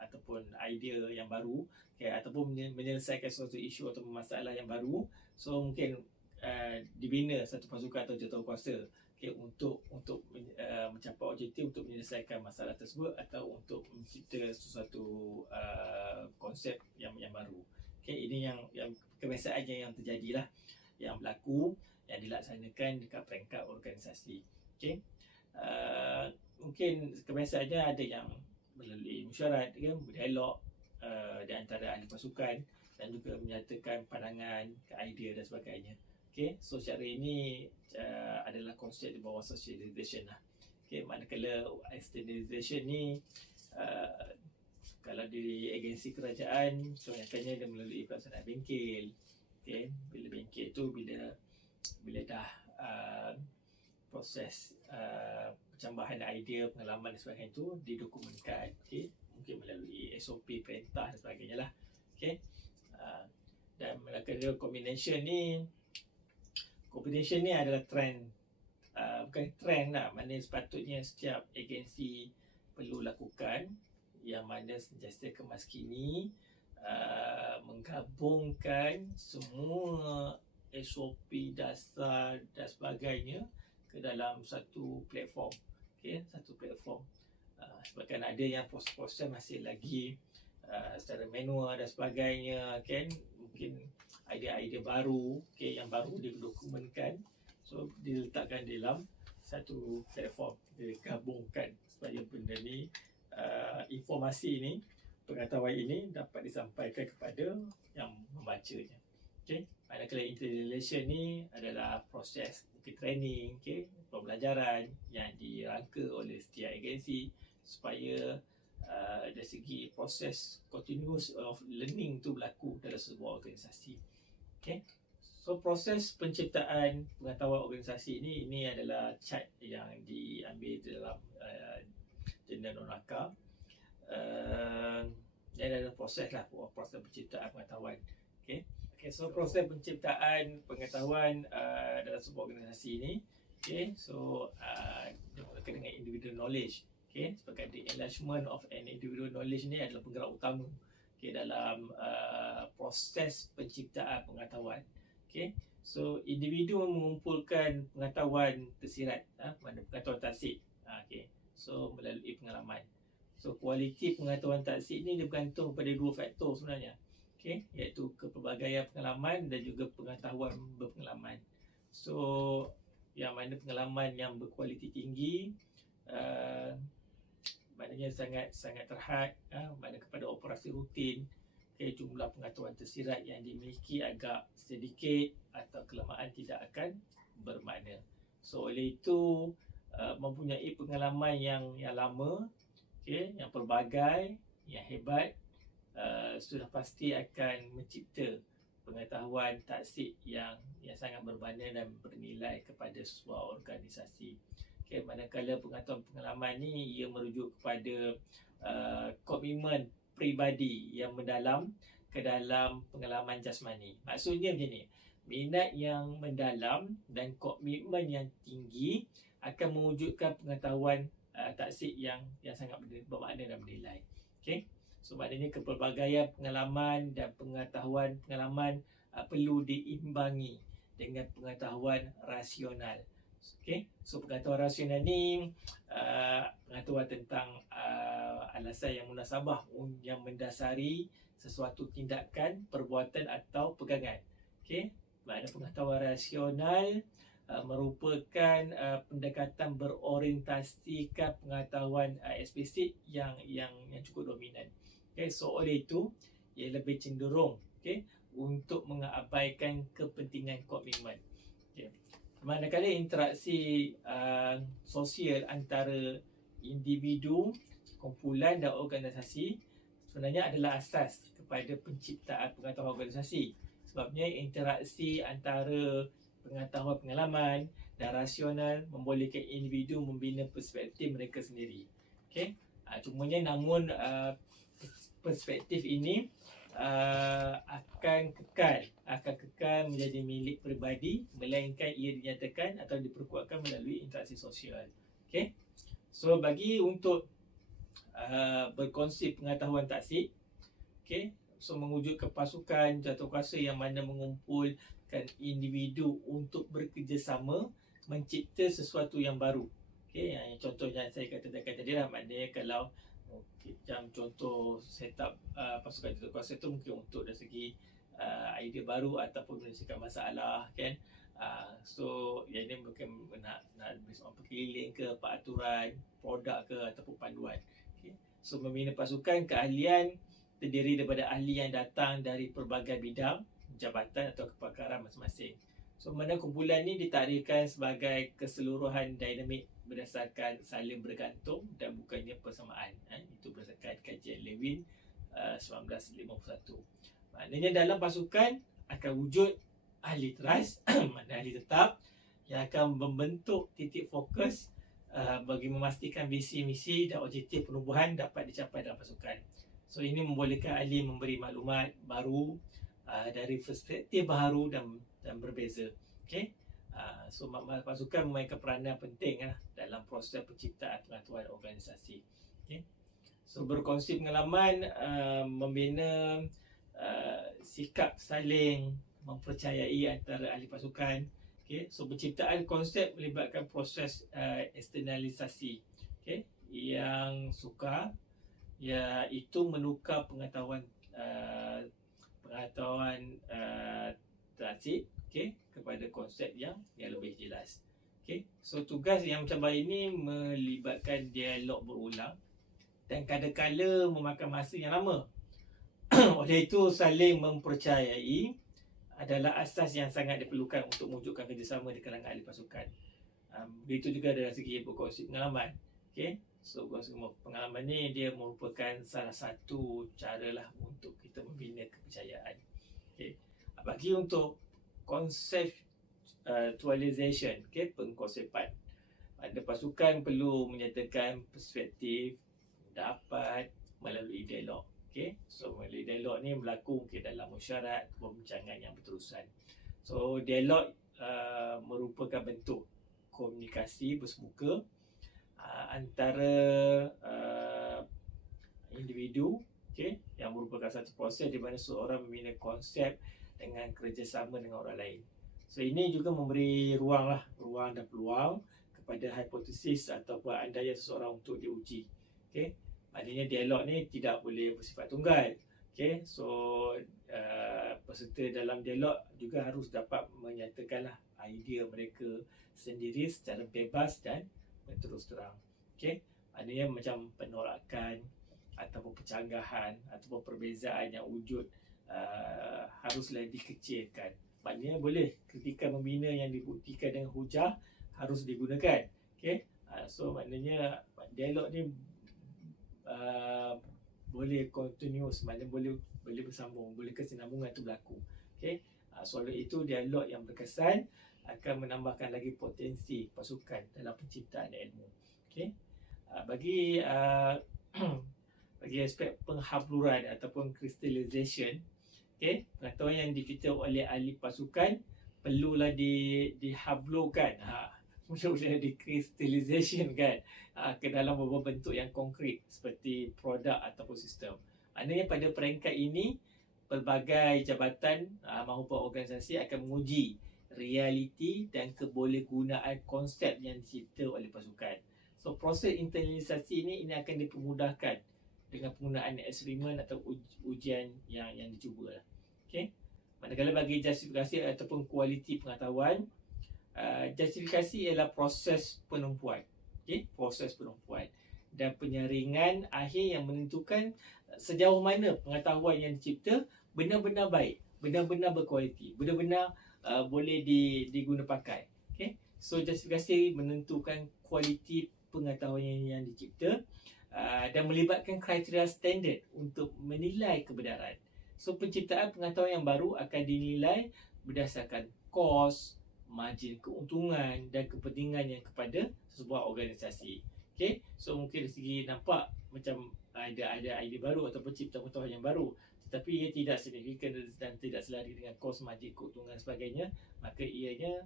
ataupun idea yang baru, okay, ataupun menyelesaikan suatu isu atau masalah yang baru, so mungkin dibina satu pasukan atau jawatankuasa, okay, untuk mencapai objektif untuk menyelesaikan masalah tersebut atau untuk mencipta sesuatu konsep yang baru. Okay, ini yang kebiasaannya yang terjadilah. yang berlaku yang dilaksanakan dekat peringkat organisasi. Okey. Mungkin kebiasaannya ada yang melalui mesyuarat, kan, berdialog di antara ahli pasukan dan juga menyatakan pandangan, idea dan sebagainya. Okey, so cara ini adalah konsep di bawah socialization lah. Okey, manakala externalization ni kalau di agensi kerajaan kebanyakannya dia melalui pelaksanaan bengkel. Okey, bila bengkel tu bila dah proses percambahan idea, pengalaman dan sebagainya tu didokumentkan. Okey, mungkin melalui SOP, perintah dan sebagainya lah. Okey, dan manakala combination ni adalah trend, bukan trend lah, maknanya sepatutnya setiap agensi perlu lakukan, yang mana sentiasa kemas kini menggabungkan semua SOP dasar dan sebagainya ke dalam satu platform. Okay, satu platform. Sebabkan ada yang proses-proses masih lagi secara manual dan sebagainya, kan, mungkin idea-idea baru, okay, yang baru didokumentkan, so diletakkan dalam satu platform, digabungkan supaya benda ni informasi ni, pengetahuan ini dapat disampaikan kepada yang membacanya. Okay, manakala interrelation ni adalah proses training, okay, pembelajaran yang dirangka oleh setiap agensi supaya dari segi proses continuous of learning tu berlaku dalam sebuah organisasi. Okay, so proses penciptaan pengetahuan organisasi ini adalah chart yang diambil dalam jurnal Nonaka. Dia adalah proses lah, proses penciptaan pengetahuan. Okay, so proses penciptaan pengetahuan dalam sebuah organisasi ini, okay, so berkaitan dengan individual knowledge. Okay, sebagai the enlargement of an individual knowledge ni adalah penggerak utama, okay, dalam proses penciptaan pengetahuan. Okay, so individu mengumpulkan pengetahuan tersirat, mana pengetahuan taksib, okay, so melalui pengalaman. So kualiti pengetahuan taksib ni dia bergantung pada dua faktor sebenarnya, okay, iaitu kepelbagaian pengalaman dan juga pengetahuan berpengalaman. So yang mana pengalaman yang berkualiti tinggi maknanya sangat terhad, mana kepada operasi rutin, okay, jumlah pengetahuan tersirat yang dimiliki agak sedikit atau kelemahan tidak akan bermakna. So oleh itu mempunyai pengalaman yang lama, okay, yang pelbagai, yang hebat, sudah pasti akan mencipta pengetahuan taksib yang sangat bermakna dan bernilai kepada sebuah organisasi. Okay, manakala pengetahuan-pengalaman ni ia merujuk kepada komitmen peribadi yang mendalam ke dalam pengalaman jasmani. Maksudnya macam ni, minat yang mendalam dan komitmen yang tinggi akan mewujudkan pengetahuan taksib yang sangat bermakna dan bernilai. Okay, so maknanya kepelbagaian pengalaman dan pengetahuan-pengalaman perlu diimbangi dengan pengetahuan rasional. Okay, so pengetahuan rasional ni pengetahuan tentang alasan yang munasabah yang mendasari sesuatu tindakan, perbuatan atau pegangan. Okay, makna pengetahuan rasional merupakan pendekatan berorientasikan pengetahuan eksplisit yang cukup dominan. Okay, so oleh itu ia lebih cenderung, okay, untuk mengabaikan kepentingan komitmen. Okay. Manakala interaksi sosial antara individu, kumpulan dan organisasi sebenarnya adalah asas kepada penciptaan pengetahuan organisasi. Sebabnya interaksi antara pengetahuan pengalaman dan rasional membolehkan individu membina perspektif mereka sendiri. Okay? Cumanya namun perspektif ini akan kekal menjadi milik peribadi, melainkan ia dinyatakan atau diperkuatkan melalui interaksi sosial. Okay? So bagi untuk berkongsi pengetahuan taksib, okay, so mewujudkan pasukan jawatankuasa yang mana mengumpulkan individu untuk bekerjasama mencipta sesuatu yang baru. Okay, yang contohnya saya katakan tadi lah, maknanya kalau macam contoh setup pasukan jawatankuasa itu mungkin untuk dari segi idea baru ataupun menyelesaikan masalah, kan. So yang ini mungkin nak perkeliling ke, peraturan, produk ke ataupun panduan. Okay. So membina pasukan, keahlian terdiri daripada ahli yang datang dari pelbagai bidang, jabatan atau kepakaran masing-masing. So mana kumpulan ni ditakdirkan sebagai keseluruhan dinamik berdasarkan saling bergantung dan bukannya persamaan. Itu berdasarkan kajian Lewin 1951. Maknanya dalam pasukan akan wujud ahli teras, mana ahli tetap yang akan membentuk titik fokus bagi memastikan visi, misi dan objektif penubuhan dapat dicapai dalam pasukan. So ini membolehkan ahli memberi maklumat baru dari perspektif baru dan berbeza. Okay? So pasukan memainkan peranan penting dalam proses penciptaan pengetahuan organisasi. Okay? So berkongsi pengalaman, membina sikap saling mempercayai antara ahli pasukan. Okay? So penciptaan konsep melibatkan proses eksternalisasi, okay? Yang suka iaitu menukar pengetahuan tasik, okay, kepada konsep yang lebih jelas. Okay? So tugas yang mencabar ini melibatkan dialog berulang dan kadang-kala memakan masa yang lama. Oleh itu saling mempercayai adalah asas yang sangat diperlukan untuk mewujudkan kerjasama di kalangan ahli pasukan. Begitu juga dari segi berkongsi pengalaman. Okay? So pengalaman ni dia merupakan salah satu cara lah untuk kita membina kepercayaan. Okay? Bagi untuk conceptualization, okay, pengkonsepan, ada pasukan perlu menyatakan perspektif, pendapat melalui dialog. Okay? So melalui dialog ni berlaku mungkin dalam mesyuarat, perbincangan yang berterusan. So dialog merupakan bentuk komunikasi bersemuka antara individu, okay, yang merupakan satu proses di mana seorang membina konsep dengan kerjasama dengan orang lain. So ini juga memberi ruang dan peluang kepada hipotesis ataupun andaian seseorang untuk diuji. Okay? Maknanya dialog ni tidak boleh bersifat tunggal. Okay? So peserta dalam dialog juga harus dapat menyatakanlah idea mereka sendiri secara bebas dan berterus terang. Okay? Maknanya macam penolakan ataupun pencanggahan ataupun perbezaan yang wujud haruslah dikecilkan. Maknanya boleh ketika membina yang dibuktikan dengan hujah harus digunakan. Okay? So maknanya dialog ni boleh continuous, maknanya boleh bersambung, boleh kesinambungan itu berlaku. Okay? So oleh itu dialog yang berkesan akan menambahkan lagi potensi pasukan dalam penciptaan ilmu. Okay? Bagi aspek penghabluran ataupun crystallization, okay, pengetahuan yang difita oleh ahli pasukan perlulah dihablukan, maksudnya di-crystallization kan, ke dalam beberapa bentuk yang konkret seperti produk ataupun sistem. Maknanya pada peringkat ini pelbagai jabatan maupun organisasi akan menguji realiti dan kebolehgunaan konsep yang dicipta oleh pasukan. So proses internalisasi ini akan dipermudahkan dengan penggunaan eksperimen atau ujian yang dicuba. Okay? Manakala bagi justifikasi ataupun kualiti pengetahuan, justifikasi ialah proses penumpuan. Okay? Proses penumpuan dan penyaringan akhir yang menentukan sejauh mana pengetahuan yang dicipta benar-benar baik, benar-benar berkualiti, benar-benar boleh diguna pakai. Okay? So justifikasi menentukan kualiti pengetahuan yang dicipta dan melibatkan kriteria standard untuk menilai kebenaran. So penciptaan pengetahuan yang baru akan dinilai berdasarkan kos, margin keuntungan dan kepentingan yang kepada sebuah organisasi. Okay? So mungkin dari segi nampak macam ada idea baru atau penciptaan pengetahuan yang baru, tetapi ia tidak signifikan dan tidak selari dengan kos, margin keuntungan dan sebagainya, maka ianya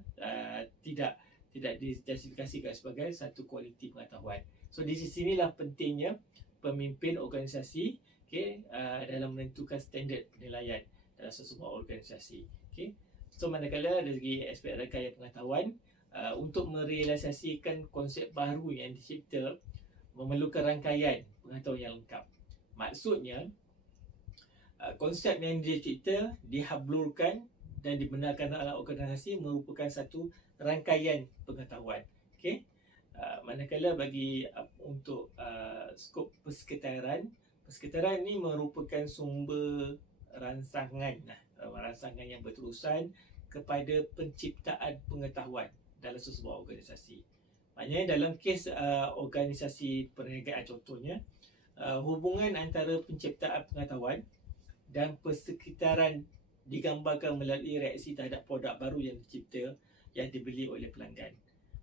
tidak dijustifikasikan sebagai satu kualiti pengetahuan. So di sinilah pentingnya pemimpin organisasi, okay, dalam menentukan standard penilaian dalam sesebuah organisasi. Okay. So manakala dari segi aspek rangkaian pengetahuan, untuk merealisasikan konsep baru yang dicipta memerlukan rangkaian pengetahuan yang lengkap. Maksudnya konsep yang dia cipta dihablurkan dan dibenarkan oleh organisasi merupakan satu rangkaian pengetahuan. Okey. Manakala bagi untuk skop persekitaran ini merupakan sumber rangsangan yang berterusan kepada penciptaan pengetahuan dalam sesebuah organisasi. Maknanya dalam kes organisasi perniagaan contohnya, hubungan antara penciptaan pengetahuan dan persekitaran digambarkan melalui reaksi terhadap produk baru yang dicipta yang dibeli oleh pelanggan.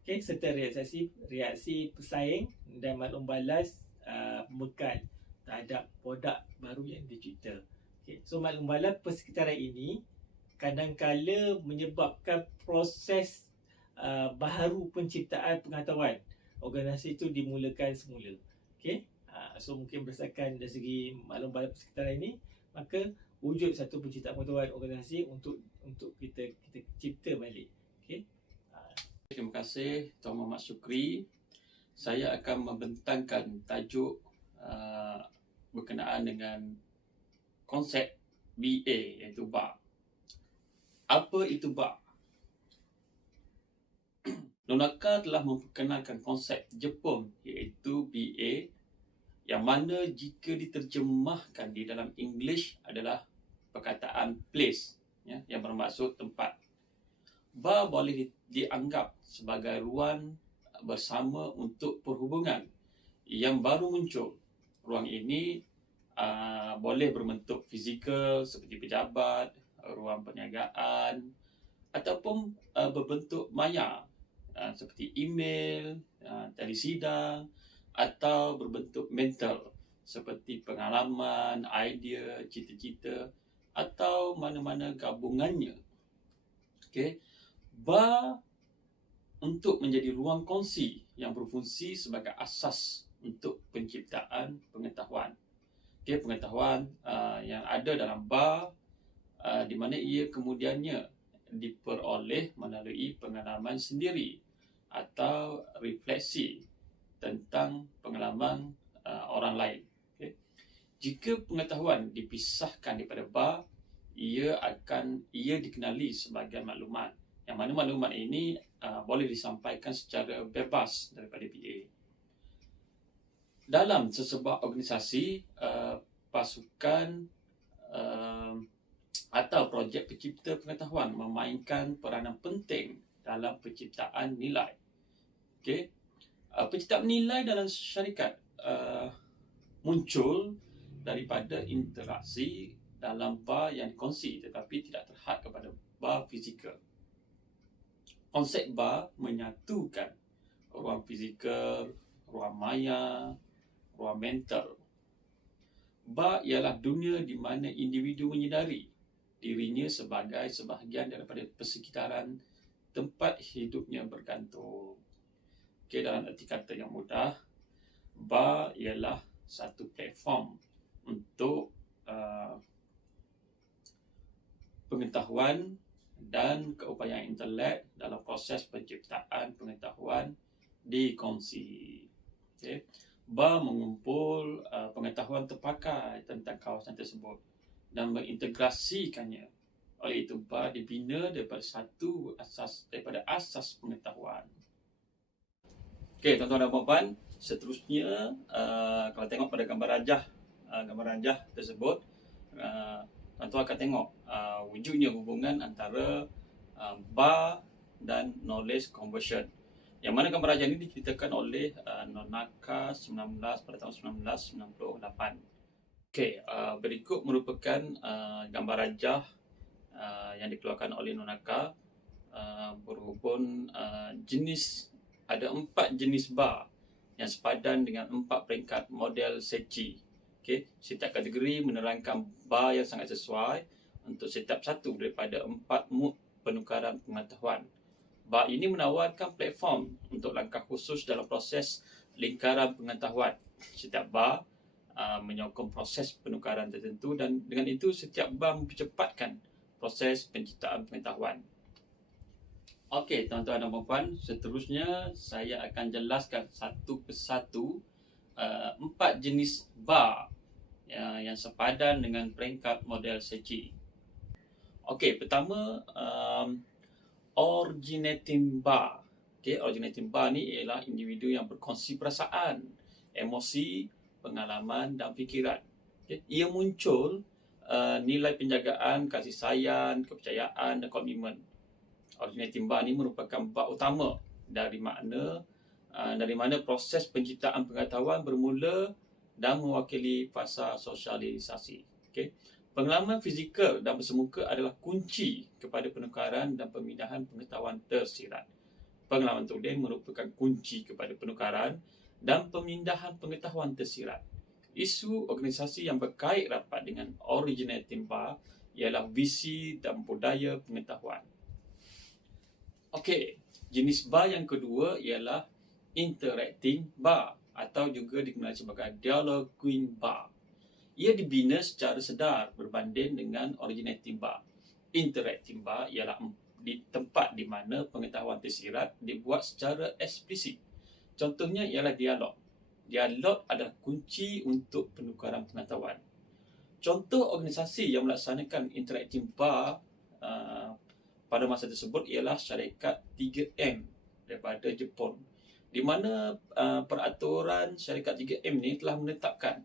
Okay, serta reaksi pesaing dan maklum balas bekal terhadap produk baru yang dicipta. Okay, so maklum balas persekitaran ini kadang-kala menyebabkan proses baharu penciptaan pengetahuan organisasi itu dimulakan semula. Okay, so mungkin berdasarkan dari segi maklum balas persekitaran ini, maka wujud satu penciptaan pengetahuan organisasi untuk kita cipta balik. Okay. Terima kasih Tuan Muhammad Syukri. Saya akan membentangkan tajuk berkenaan dengan konsep BA, iaitu BA. Apa itu BA? Nonaka telah memperkenalkan konsep Jepun iaitu BA, yang mana jika diterjemahkan di dalam English adalah perkataan place, ya, yang bermaksud tempat. BA boleh dianggap sebagai ruang bersama untuk perhubungan yang baru muncul. Ruang ini boleh berbentuk fizikal seperti pejabat, ruang perniagaan, ataupun berbentuk maya seperti email, telesidang, atau berbentuk mental seperti pengalaman, idea, cita-cita atau mana-mana gabungannya. Okey. BA untuk menjadi ruang kongsi yang berfungsi sebagai asas untuk penciptaan pengetahuan. Okey, pengetahuan yang ada dalam BA di mana ia kemudiannya diperoleh melalui pengalaman sendiri atau refleksi tentang pengalaman orang lain. Okay. Jika pengetahuan dipisahkan daripada BA, ia dikenali sebagai maklumat, yang mana maklumat ini boleh disampaikan secara bebas daripada BA. Dalam sesebuah organisasi, pasukan atau projek pencipta pengetahuan memainkan peranan penting dalam penciptaan nilai. Okay. Penciptaan nilai dalam syarikat muncul daripada interaksi dalam BA yang dikongsi tetapi tidak terhad kepada BA fizikal. Konsep BA menyatukan ruang fizikal, ruang maya, ruang mental. BA ialah dunia di mana individu menyedari dirinya sebagai sebahagian daripada persekitaran tempat hidupnya bergantung. Okay, dalam erti kata yang mudah, BA ialah satu platform untuk pengetahuan dan keupayaan intelek dalam proses penciptaan pengetahuan dikongsi. Okay. BA mengumpul pengetahuan terpakai tentang kawasan tersebut dan mengintegrasikannya. Oleh itu, BA dibina daripada asas pengetahuan. Okey, tuan-tuan dan puan-puan, seterusnya kalau tengok pada gambar rajah tersebut, tuan-tuan akan tengok wujudnya hubungan antara BA dan knowledge conversion. Yang mana gambar rajah ini diceritakan oleh Nonaka pada tahun 1998. Okey, berikut merupakan gambar rajah yang dikeluarkan oleh Nonaka berhubung ada 4 jenis BA yang sepadan dengan 4 peringkat model SECI. Okay. Setiap kategori menerangkan BA yang sangat sesuai untuk setiap satu daripada 4 mood penukaran pengetahuan. BA ini menawarkan platform untuk langkah khusus dalam proses lingkaran pengetahuan. Setiap BA menyokong proses penukaran tertentu dan dengan itu setiap BA mempercepatkan proses penciptaan pengetahuan. Okey, tuan-tuan dan puan-puan, seterusnya saya akan jelaskan satu persatu 4 jenis BA yang sepadan dengan peringkat model SECI. Okey, pertama originating bar. Okey, originating bar ni ialah individu yang berkongsi perasaan, emosi, pengalaman dan fikiran. Okay. Ia muncul nilai penjagaan, kasih sayang, kepercayaan dan komitmen. Originating bar ni merupakan bab utama dari mana proses penciptaan pengetahuan bermula dan mewakili fasa sosialisasi. Okay. Pengalaman fizikal dan bersemuka adalah kunci kepada penukaran dan pemindahan pengetahuan tersirat. Pengalaman tulen merupakan kunci kepada penukaran dan pemindahan pengetahuan tersirat. Isu organisasi yang berkait rapat dengan originating bar ialah visi dan budaya pengetahuan. Okey, jenis bar yang kedua ialah interacting bar atau juga dikenali sebagai dialoguing bar. Ia dibina secara sedar berbanding dengan originating bar. Interacting bar ialah di tempat di mana pengetahuan tersirat dibuat secara eksplisit. Contohnya ialah dialog. Dialog adalah kunci untuk penukaran pengetahuan. Contoh organisasi yang melaksanakan interacting bar pada masa tersebut ialah syarikat 3M daripada Jepun, di mana peraturan syarikat 3M ni telah menetapkan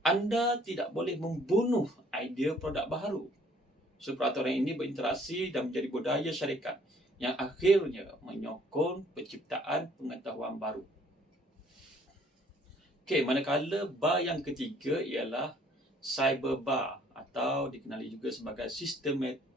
anda tidak boleh membunuh idea produk baharu. So, peraturan ini berinteraksi dan menjadi budaya syarikat yang akhirnya menyokong penciptaan pengetahuan baru. Okey, manakala bar yang ketiga ialah cyber bar atau dikenali juga sebagai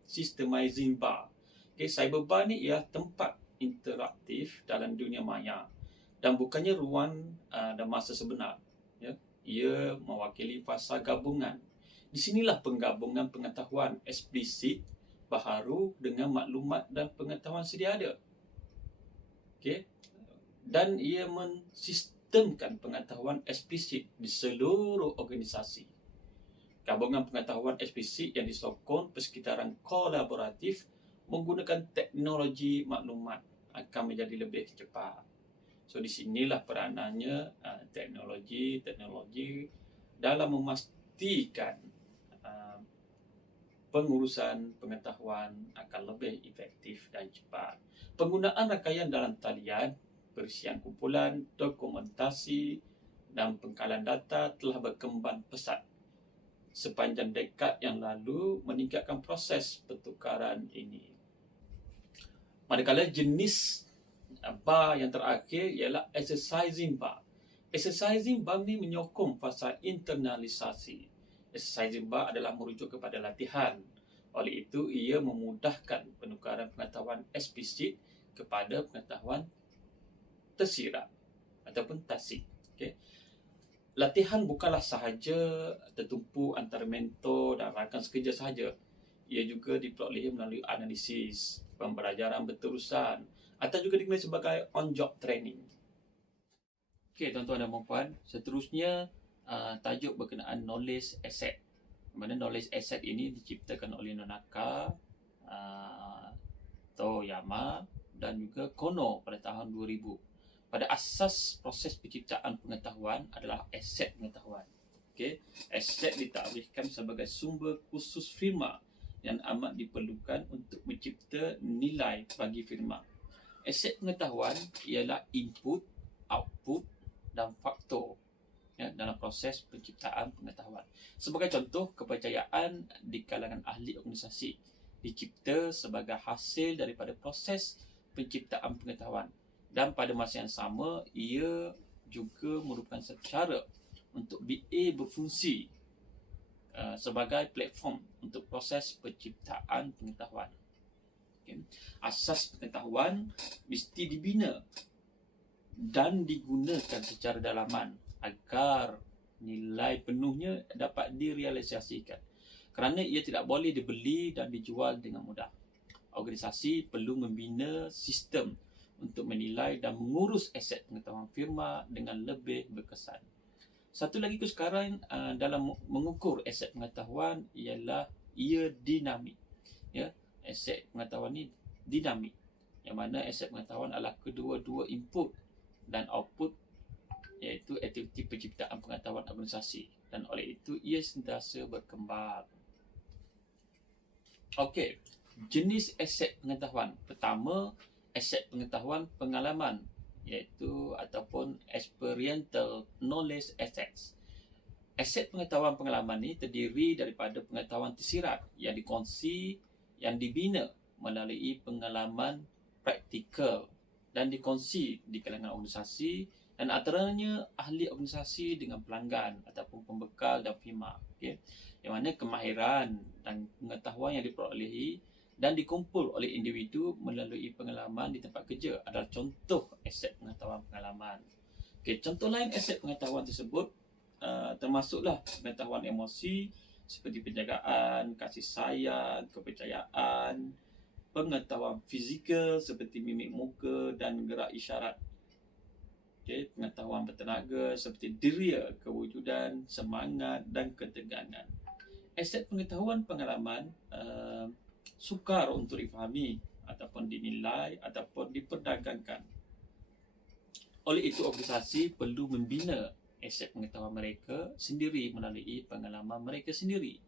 systemizing bar. Okey, cyber bar ni ialah tempat interaktif dalam dunia maya dan bukannya ruang dan masa sebenar. Ya. Ia mewakili fasa gabungan. Di sinilah penggabungan pengetahuan eksplisit baharu dengan maklumat dan pengetahuan sedia ada. Okey. Dan ia mensistemkan pengetahuan eksplisit di seluruh organisasi. Gabungan pengetahuan eksplisit yang disokong persekitaran kolaboratif menggunakan teknologi maklumat akan menjadi lebih cepat. So di sinilah peranannya teknologi dalam memastikan pengurusan pengetahuan akan lebih efektif dan cepat. Penggunaan rangkaian dalam talian, perisian kumpulan, dokumentasi dan pengkalan data telah berkembang pesat sepanjang dekad yang lalu meningkatkan proses pertukaran ini. Manakala jenis bar yang terakhir ialah exercising bar. Exercising bar ni menyokong fasa internalisasi. Exercising bar adalah merujuk kepada latihan. Oleh itu, ia memudahkan penukaran pengetahuan eksplisit kepada pengetahuan tersirat ataupun tasik. Okay. Latihan bukanlah sahaja tertumpu antara mentor dan rakan sekerja sahaja. Ia juga diperolehi melalui analisis, pembelajaran berterusan atau juga dikenali sebagai on-job training. Okey, tuan-tuan dan puan-puan, seterusnya tajuk berkenaan knowledge asset. Mana knowledge asset ini diciptakan oleh Nonaka, Toyama dan juga Kono pada tahun 2000. Pada asas proses penciptaan pengetahuan adalah aset pengetahuan. Okey, aset ditakrifkan sebagai sumber khusus firma yang amat diperlukan untuk mencipta nilai bagi firma. Aset pengetahuan ialah input, output dan faktor dalam proses penciptaan pengetahuan. Sebagai contoh, kepercayaan di kalangan ahli organisasi dicipta sebagai hasil daripada proses penciptaan pengetahuan. Dan pada masa yang sama, ia juga merupakan satu cara untuk BA berfungsi sebagai platform untuk proses penciptaan pengetahuan. Okay. Asas pengetahuan mesti dibina dan digunakan secara dalaman agar nilai penuhnya dapat direalisasikan. Kerana ia tidak boleh dibeli dan dijual dengan mudah. Organisasi perlu membina sistem untuk menilai dan mengurus aset pengetahuan firma dengan lebih berkesan. Satu lagi kesukaran dalam mengukur aset pengetahuan ialah ia dinamik. Ya, aset pengetahuan ni dinamik. Yang mana aset pengetahuan adalah kedua-dua input dan output, iaitu aktiviti penciptaan pengetahuan organisasi. dan oleh itu ia sentiasa berkembang. Okey, jenis aset pengetahuan. Pertama, aset pengetahuan pengalaman, iaitu ataupun experiential knowledge assets. Aset pengetahuan pengalaman ni terdiri daripada pengetahuan tersirat yang dikongsi, yang dibina melalui pengalaman praktikal dan dikongsi di kalangan organisasi, dan antaranya ahli organisasi dengan pelanggan ataupun pembekal dan firma. Okay? Yang mana kemahiran dan pengetahuan yang diperolehi dan dikumpul oleh individu melalui pengalaman di tempat kerja adalah contoh aset pengetahuan pengalaman. Okay, contoh lain aset pengetahuan tersebut termasuklah pengetahuan emosi seperti penjagaan, kasih sayang, kepercayaan, pengetahuan fizikal seperti mimik muka dan gerak isyarat. Okay, pengetahuan bertenaga seperti deria, kewujudan, semangat dan ketegangan. Aset pengetahuan pengalaman sukar untuk difahami ataupun dinilai ataupun diperdagangkan. Oleh itu, organisasi perlu membina aset pengetahuan mereka sendiri melalui pengalaman mereka sendiri.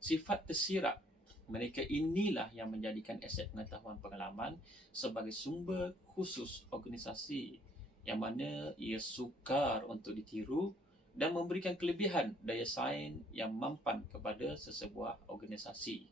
Sifat tersirat mereka inilah yang menjadikan aset pengetahuan pengalaman sebagai sumber khusus organisasi, yang mana ia sukar untuk ditiru dan memberikan kelebihan daya saing yang mampan kepada sesebuah organisasi.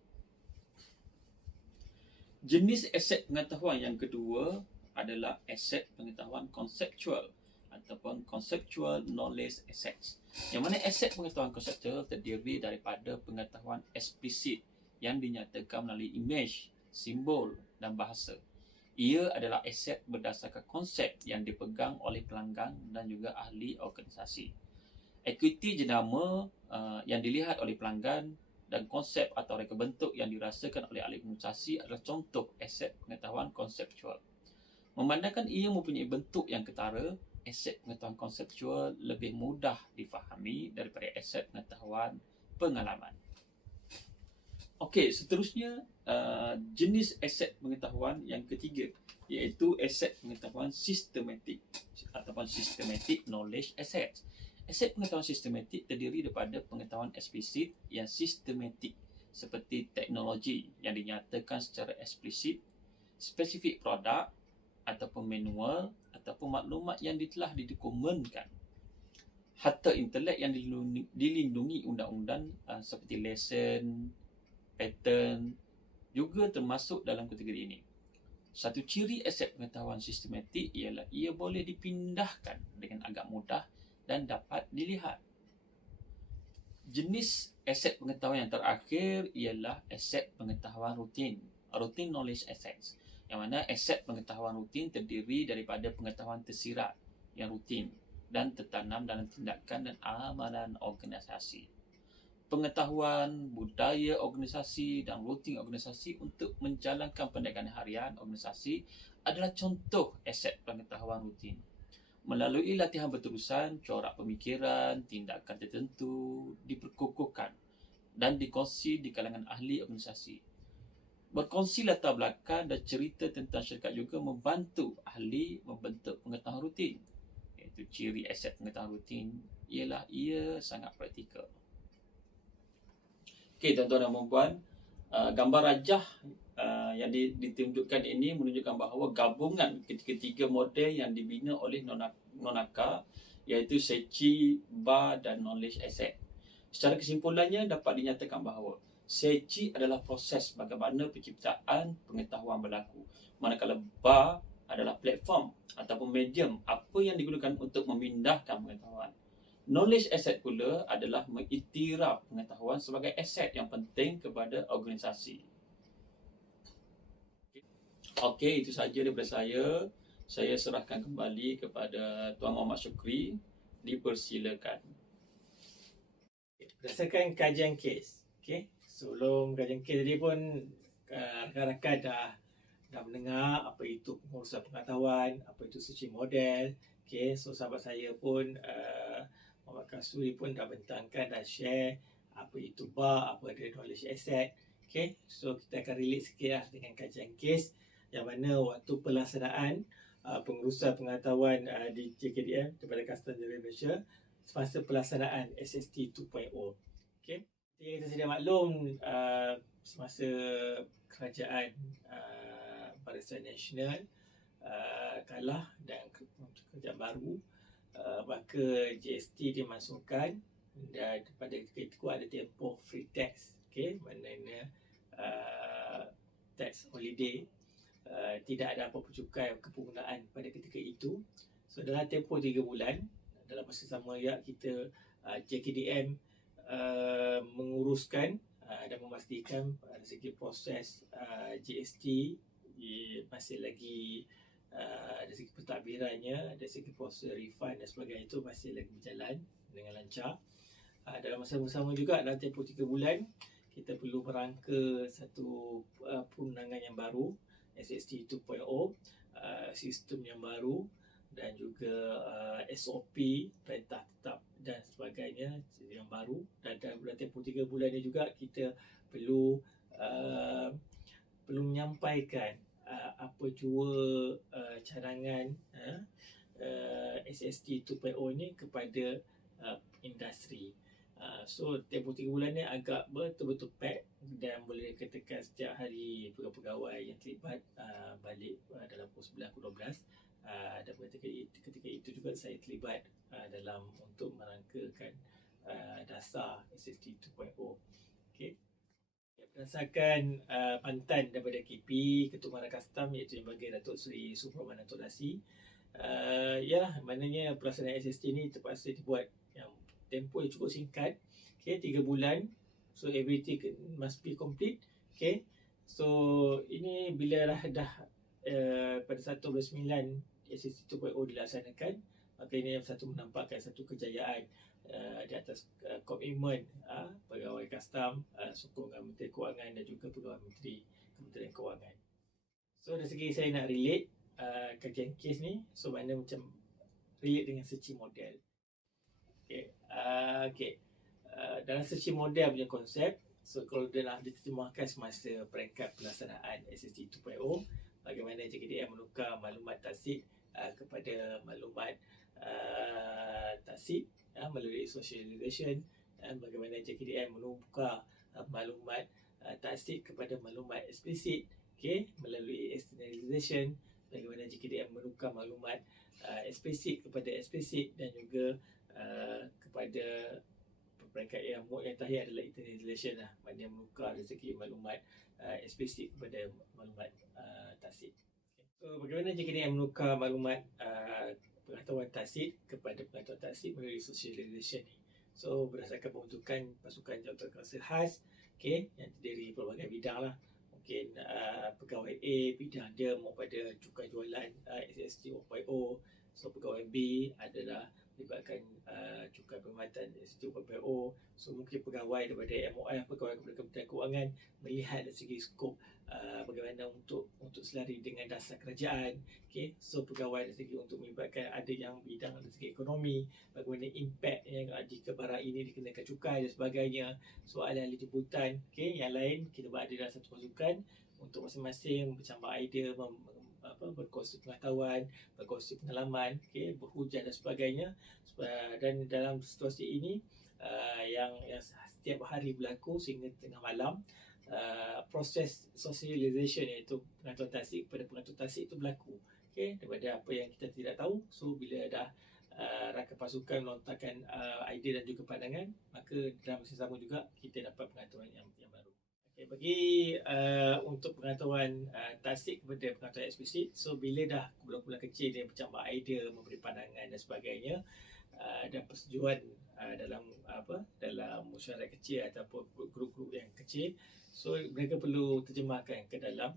Jenis aset pengetahuan yang kedua adalah aset pengetahuan konseptual ataupun conceptual knowledge assets. Yang mana aset pengetahuan konseptual terdiri daripada pengetahuan eksplisit yang dinyatakan melalui imej, simbol dan bahasa. Ia adalah aset berdasarkan konsep yang dipegang oleh pelanggan dan juga ahli organisasi. Equity jenama yang dilihat oleh pelanggan dan konsep atau reka bentuk yang dirasakan oleh ahli organisasi adalah contoh aset pengetahuan konseptual. Memandangkan ia mempunyai bentuk yang ketara, aset pengetahuan konseptual lebih mudah difahami daripada aset pengetahuan pengalaman. Okey, seterusnya jenis aset pengetahuan yang ketiga, iaitu aset pengetahuan sistematik ataupun systematic knowledge assets. Aset pengetahuan sistematik terdiri daripada pengetahuan eksplisit yang sistematik seperti teknologi yang dinyatakan secara eksplisit, spesifik produk ataupun manual ataupun maklumat yang telah didokumenkan. Harta intelek yang dilindungi undang-undang seperti lesen, patent juga termasuk dalam kategori ini. Satu ciri aset pengetahuan sistematik ialah ia boleh dipindahkan dengan agak mudah dan dapat dilihat. Jenis aset pengetahuan yang terakhir ialah aset pengetahuan rutin, routine knowledge assets. Yang mana aset pengetahuan rutin terdiri daripada pengetahuan tersirat yang rutin dan tertanam dalam tindakan dan amalan organisasi. Pengetahuan budaya organisasi dan rutin organisasi untuk menjalankan perniagaan harian organisasi adalah contoh aset pengetahuan rutin. Melalui latihan berterusan, corak pemikiran, tindakan tertentu diperkukuhkan dan dikongsi di kalangan ahli organisasi. Berkongsi latar belakang dan cerita tentang syarikat juga membantu ahli membentuk pengetahuan rutin. Iaitu ciri aset pengetahuan rutin ialah ia sangat praktikal. Okey, tuan-tuan dan puan-puan, gambar rajah yang ditunjukkan ini menunjukkan bahawa gabungan ketiga model yang dibina oleh Nonaka, iaitu Sechi, Ba dan Knowledge Asset. Secara kesimpulannya dapat dinyatakan bahawa Sechi adalah proses bagaimana penciptaan pengetahuan berlaku, manakala Ba adalah platform ataupun medium apa yang digunakan untuk memindahkan pengetahuan. Knowledge asset pula adalah mengiktiraf pengetahuan sebagai aset yang penting kepada organisasi. Okey, itu sahaja daripada saya. Saya serahkan kembali kepada Tuan Muhammad Syukri. Dipersilakan. Berdasarkan kajian kes, sebelum kajian kes tadi pun rakan-rakan dah mendengar apa itu pengurusan pengetahuan, apa itu searching model. So sahabat saya pun Muhammad Kasuri pun dah bentangkan, dah share apa itu BA, apa ada knowledge asset. So kita akan relate sikit lah dengan kajian kes yang mana waktu pelaksanaan pengurusan pengetahuan di JKDM, Jabatan Kastam Negara Malaysia, semasa pelaksanaan SST 2.0. Okey. Seperti kita sedia maklum, semasa kerajaan Barisan Nasional kalah dan kerajaan baru, maka GST dimasukkan dan pada ketika itu ada tempoh free tax, maknanya tax holiday, tidak ada apa-apa cukai kepenggunaan pada ketika itu. So dalam tempoh 3 bulan, dalam masa sama kita JKDM menguruskan dan memastikan dari segi proses GST masih lagi dari segi pentadbirannya, dari segi proses refund dan sebagainya itu masih lagi berjalan dengan lancar. Dalam masa bersama juga dalam tempoh 3 bulan kita perlu merangka satu perundangan yang baru, SST 2.0, sistem yang baru dan juga SOP, perintah tetap dan sebagainya yang baru. Dan dalam tempoh 3 bulan ini juga kita perlu menyampaikan apa jua cadangan SST 2.0 ni kepada industri. So tempoh 3 bulan ni agak betul-betul pack dan boleh dikatakan setiap hari pegawai yang terlibat balik dalam pukul 9 pukul 12. Dan ketika itu juga saya terlibat dalam untuk merangkakan dasar SST 2.0. Okay. Berdasarkan pantan daripada KP, Ketua Marah Kastam iaitu yang bagi Datuk Seri Suproman Datuk Dasi, maknanya pelaksanaan SST ni terpaksa dibuat yang tempoh yang cukup singkat, 3 bulan. So everything must be complete. So ini bila dah pada 1 bulan 9 SST 2.0 dilaksanakan, maka ini satu menampakkan satu kejayaan di atas komitmen pegawai kastam, sokongan Menteri Kewangan dan juga pegawai Menteri Kementerian Kewangan. So dari segi saya nak relate kajian kes ni, so mana macam relate dengan search model. Dalam search model punya konsep, so kalau dia nak diterjemahkan semasa peringkat pelaksanaan SST 2.0, bagaimana JKDM menukar maklumat taksib kepada maklumat taksib melalui socialization, dan bagaimana JKDM menukar maklumat taksib kepada maklumat eksplisit melalui externalization, bagaimana JKDM menukar maklumat eksplisit kepada eksplisit dan juga kepada peringkat yang terakhir adalah internalization maknanya menukar dari segi maklumat eksplisit kepada maklumat taksib. So bagaimana JKDM menukar maklumat pengetahuan taksib kepada pengetahuan taksib melalui socialization ni. So berdasarkan pembentukan pasukan jawatan kuasa khas yang terdiri pelbagai bidang lah. Mungkin pegawai A bidang dia mau pada cukai jualan SST 1.0. So pegawai B adalah melibatkan cukai perkhidmatan SST 1.0. So mungkin pegawai daripada MOF, pegawai daripada Kementerian Kewangan melihat dari segi skop bagaimana untuk selari dengan dasar kerajaan. So pegawai dari segi untuk melibatkan ada yang bidang dari segi ekonomi, bagaimana impak yang jika barang ini dikenakan cukai dan sebagainya. So ahli-ahli jemputan yang lain kita berada dalam satu pasukan untuk masing-masing bercambah idea, berkongsi pengetahuan, berkongsi pengalaman, berhujah dan sebagainya. Dan dalam situasi ini yang setiap hari berlaku sehingga tengah malam, proses socialization iaitu pengetahuan taksib kepada pengetahuan taksib itu berlaku. Daripada apa yang kita tidak tahu, so bila dah rakan pasukan melontarkan idea dan juga pandangan, maka dalam masa sama juga kita dapat pengetahuan yang baru. Bagi untuk pengetahuan taksib kepada pengetahuan eksplisit, so bila dah kumpulan-kumpulan kecil dia bercambah idea, memberi pandangan dan sebagainya, dan persetujuan dalam masyarakat kecil ataupun grup-grup yang kecil, so mereka perlu terjemahkan ke dalam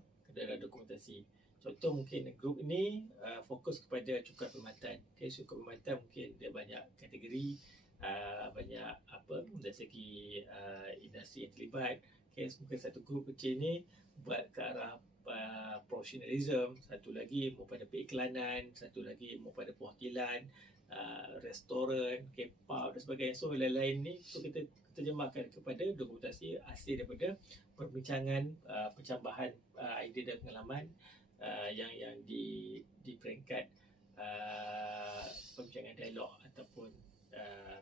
dokumentasi. Contoh mungkin grup ini fokus kepada cukai perkhidmatan. Cukai perkhidmatan mungkin dia banyak kategori, banyak dari segi industri yang terlibat. Mungkin satu grup kecil ni buat ke arah professionalism, satu lagi mau pada periklanan, satu lagi mau pada perwakilan, restoran, pub dan sebagainya. So lain-lain ni so kita terjemahkan kepada dokumentasi hasil daripada perbincangan, pencambahan idea dan pengalaman yang di peringkat perbincangan dialog ataupun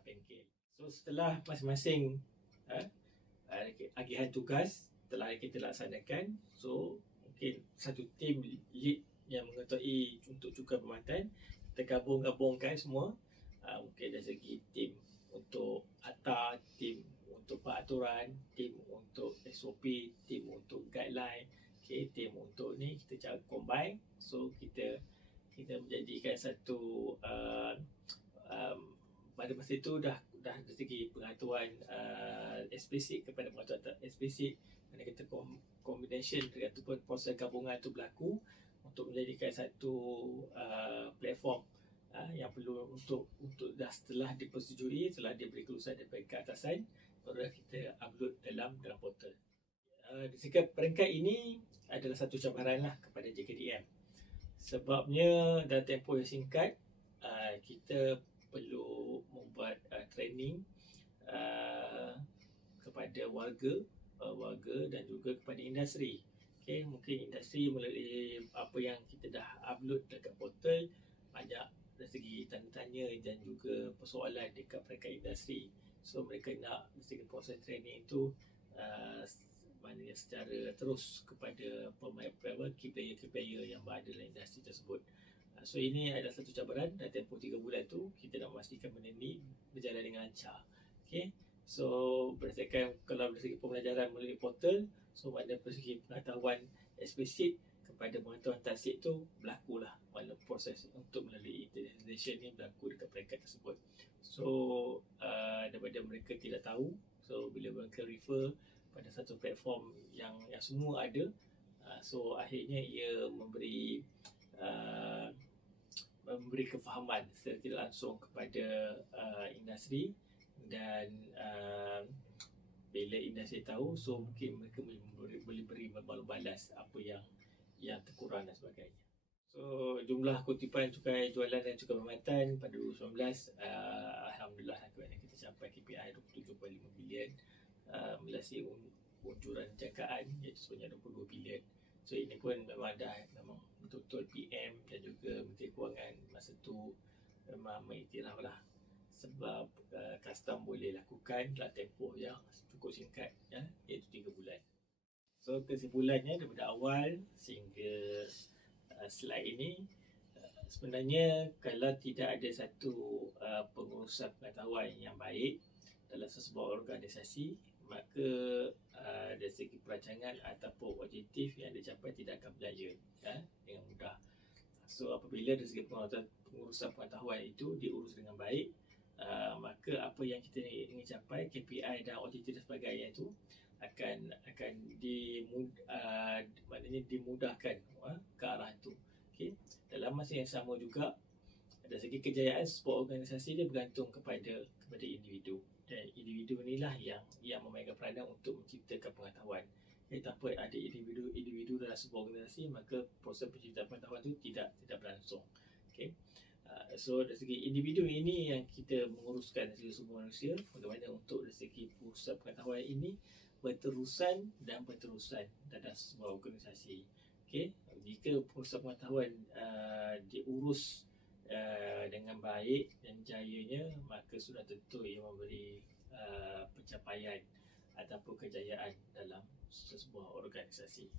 bengkel. So setelah masing-masing agihan tugas telah kita laksanakan, so mungkin satu tim lead yang mengetahui untuk cukai perkhidmatan, kita gabungkan semua, mungkin dari segi tim untuk ATA, tim untuk peraturan, tim untuk SOP, tim untuk guideline, tim untuk ni kita cara combine. So kita menjadikan satu pada masa itu dah dari segi pengaturan eksplisit kepada pengaturan eksplisit, mana kita combination ataupun proses gabungan itu berlaku untuk menjadikan satu platform yang perlu untuk dah setelah dipersetujui, setelah diberi kelulusan daripada keatasan, baru kita upload dalam portal. Di segi peringkat ini adalah satu cabaran lah kepada JKDM. Sebabnya dalam tempoh yang singkat, kita perlu membuat training kepada warga dan juga kepada industri. Mungkin industri melalui apa yang kita dah upload dekat portal, banyak dari segi tanya-tanya dan juga persoalan dekat peringkat industri. So mereka nak dari segi proses training itu maknanya secara terus kepada key player yang berada dalam industri tersebut. So ini adalah satu cabaran. Dalam tempoh 3 bulan tu kita nak memastikan benda ni berjalan dengan lancar. So berdasarkan kalau dari segi pembelajaran melalui portal, so maknanya dari segi pengetahuan eksplisit kepada pengetahuan taksib tu berlakulah, maknanya proses untuk melalui internationalization ni berlaku dekat peringkat tersebut. So daripada mereka tidak tahu, so bila mereka refer pada satu platform yang semua ada, so akhirnya ia memberi kefahaman secara tidak langsung kepada industri, dan bila industri tahu, so mungkin mereka boleh beri balas apa yang terkurang dan sebagainya. So jumlah kutipan cukai jualan dan cukai perkhidmatan pada 2019, alhamdulillah kita capai KPI 27.5 bilion, melalui unjuran jangkaan iaitu sebanyak 22 bilion. So ini pun memang betul-betul PM dan juga Menteri Kewangan masa tu memang mengiktiraflah, sebab custom boleh lakukan dalam tempoh yang cukup singkat, iaitu 3 bulan. So kesimpulannya daripada awal sehingga slide ini, sebenarnya kalau tidak ada satu pengurusan pengetahuan yang baik dalam sesebuah organisasi, maka dari segi perancangan ataupun objektif yang dicapai tidak akan berjaya dengan mudah. So apabila dari segi pengurusan pengetahuan itu diurus dengan baik, maka apa yang kita ingin capai, KPI dan objektif dan sebagainya itu akan dimudahkan ke arah itu. Dalam masa yang sama juga, dari segi kejayaan sebuah organisasi dia bergantung kepada individu, dan individu inilah yang memainkan peranan untuk menciptakan pengetahuan. Tanpa ada individu dalam sebuah organisasi, maka proses penciptaan pengetahuan itu tidak berlangsung. So dari segi individu ini yang kita menguruskan dari segi semua manusia, bagaimana untuk dari segi pusat pengetahuan ini berterusan dalam sebuah organisasi. Jika pusat pengetahuan diurus dengan baik dan jayanya, maka sudah tentu ia memberi pencapaian ataupun kejayaan dalam sebuah organisasi.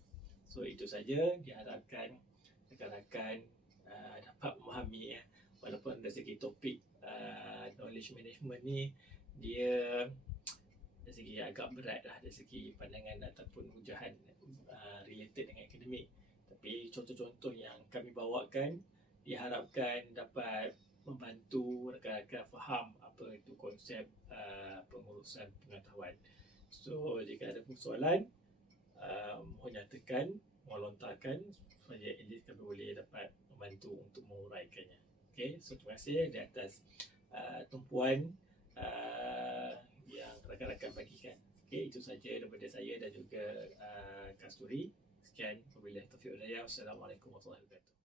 So itu saja, diharapkan rakan-rakan dapat memahami, walaupun dari segi topik knowledge management ni dia dari segi agak berat lah, dari segi pandangan ataupun hujahan related dengan akademik, tapi contoh-contoh yang kami bawakan diharapkan dapat membantu rakan-rakan faham apa itu konsep pengurusan pengetahuan. So jika ada persoalan, mohon nyatakan, mohon lontarkan supaya at least kami boleh dapat membantu untuk menguraikannya. So terima kasih di atas tumpuan yang rakan-rakan bagikan. Itu saja daripada saya dan juga Kasturi. Sekian, wabillahi taufiq wal hidayah. Wassalamualaikum warahmatullahi wabarakatuh.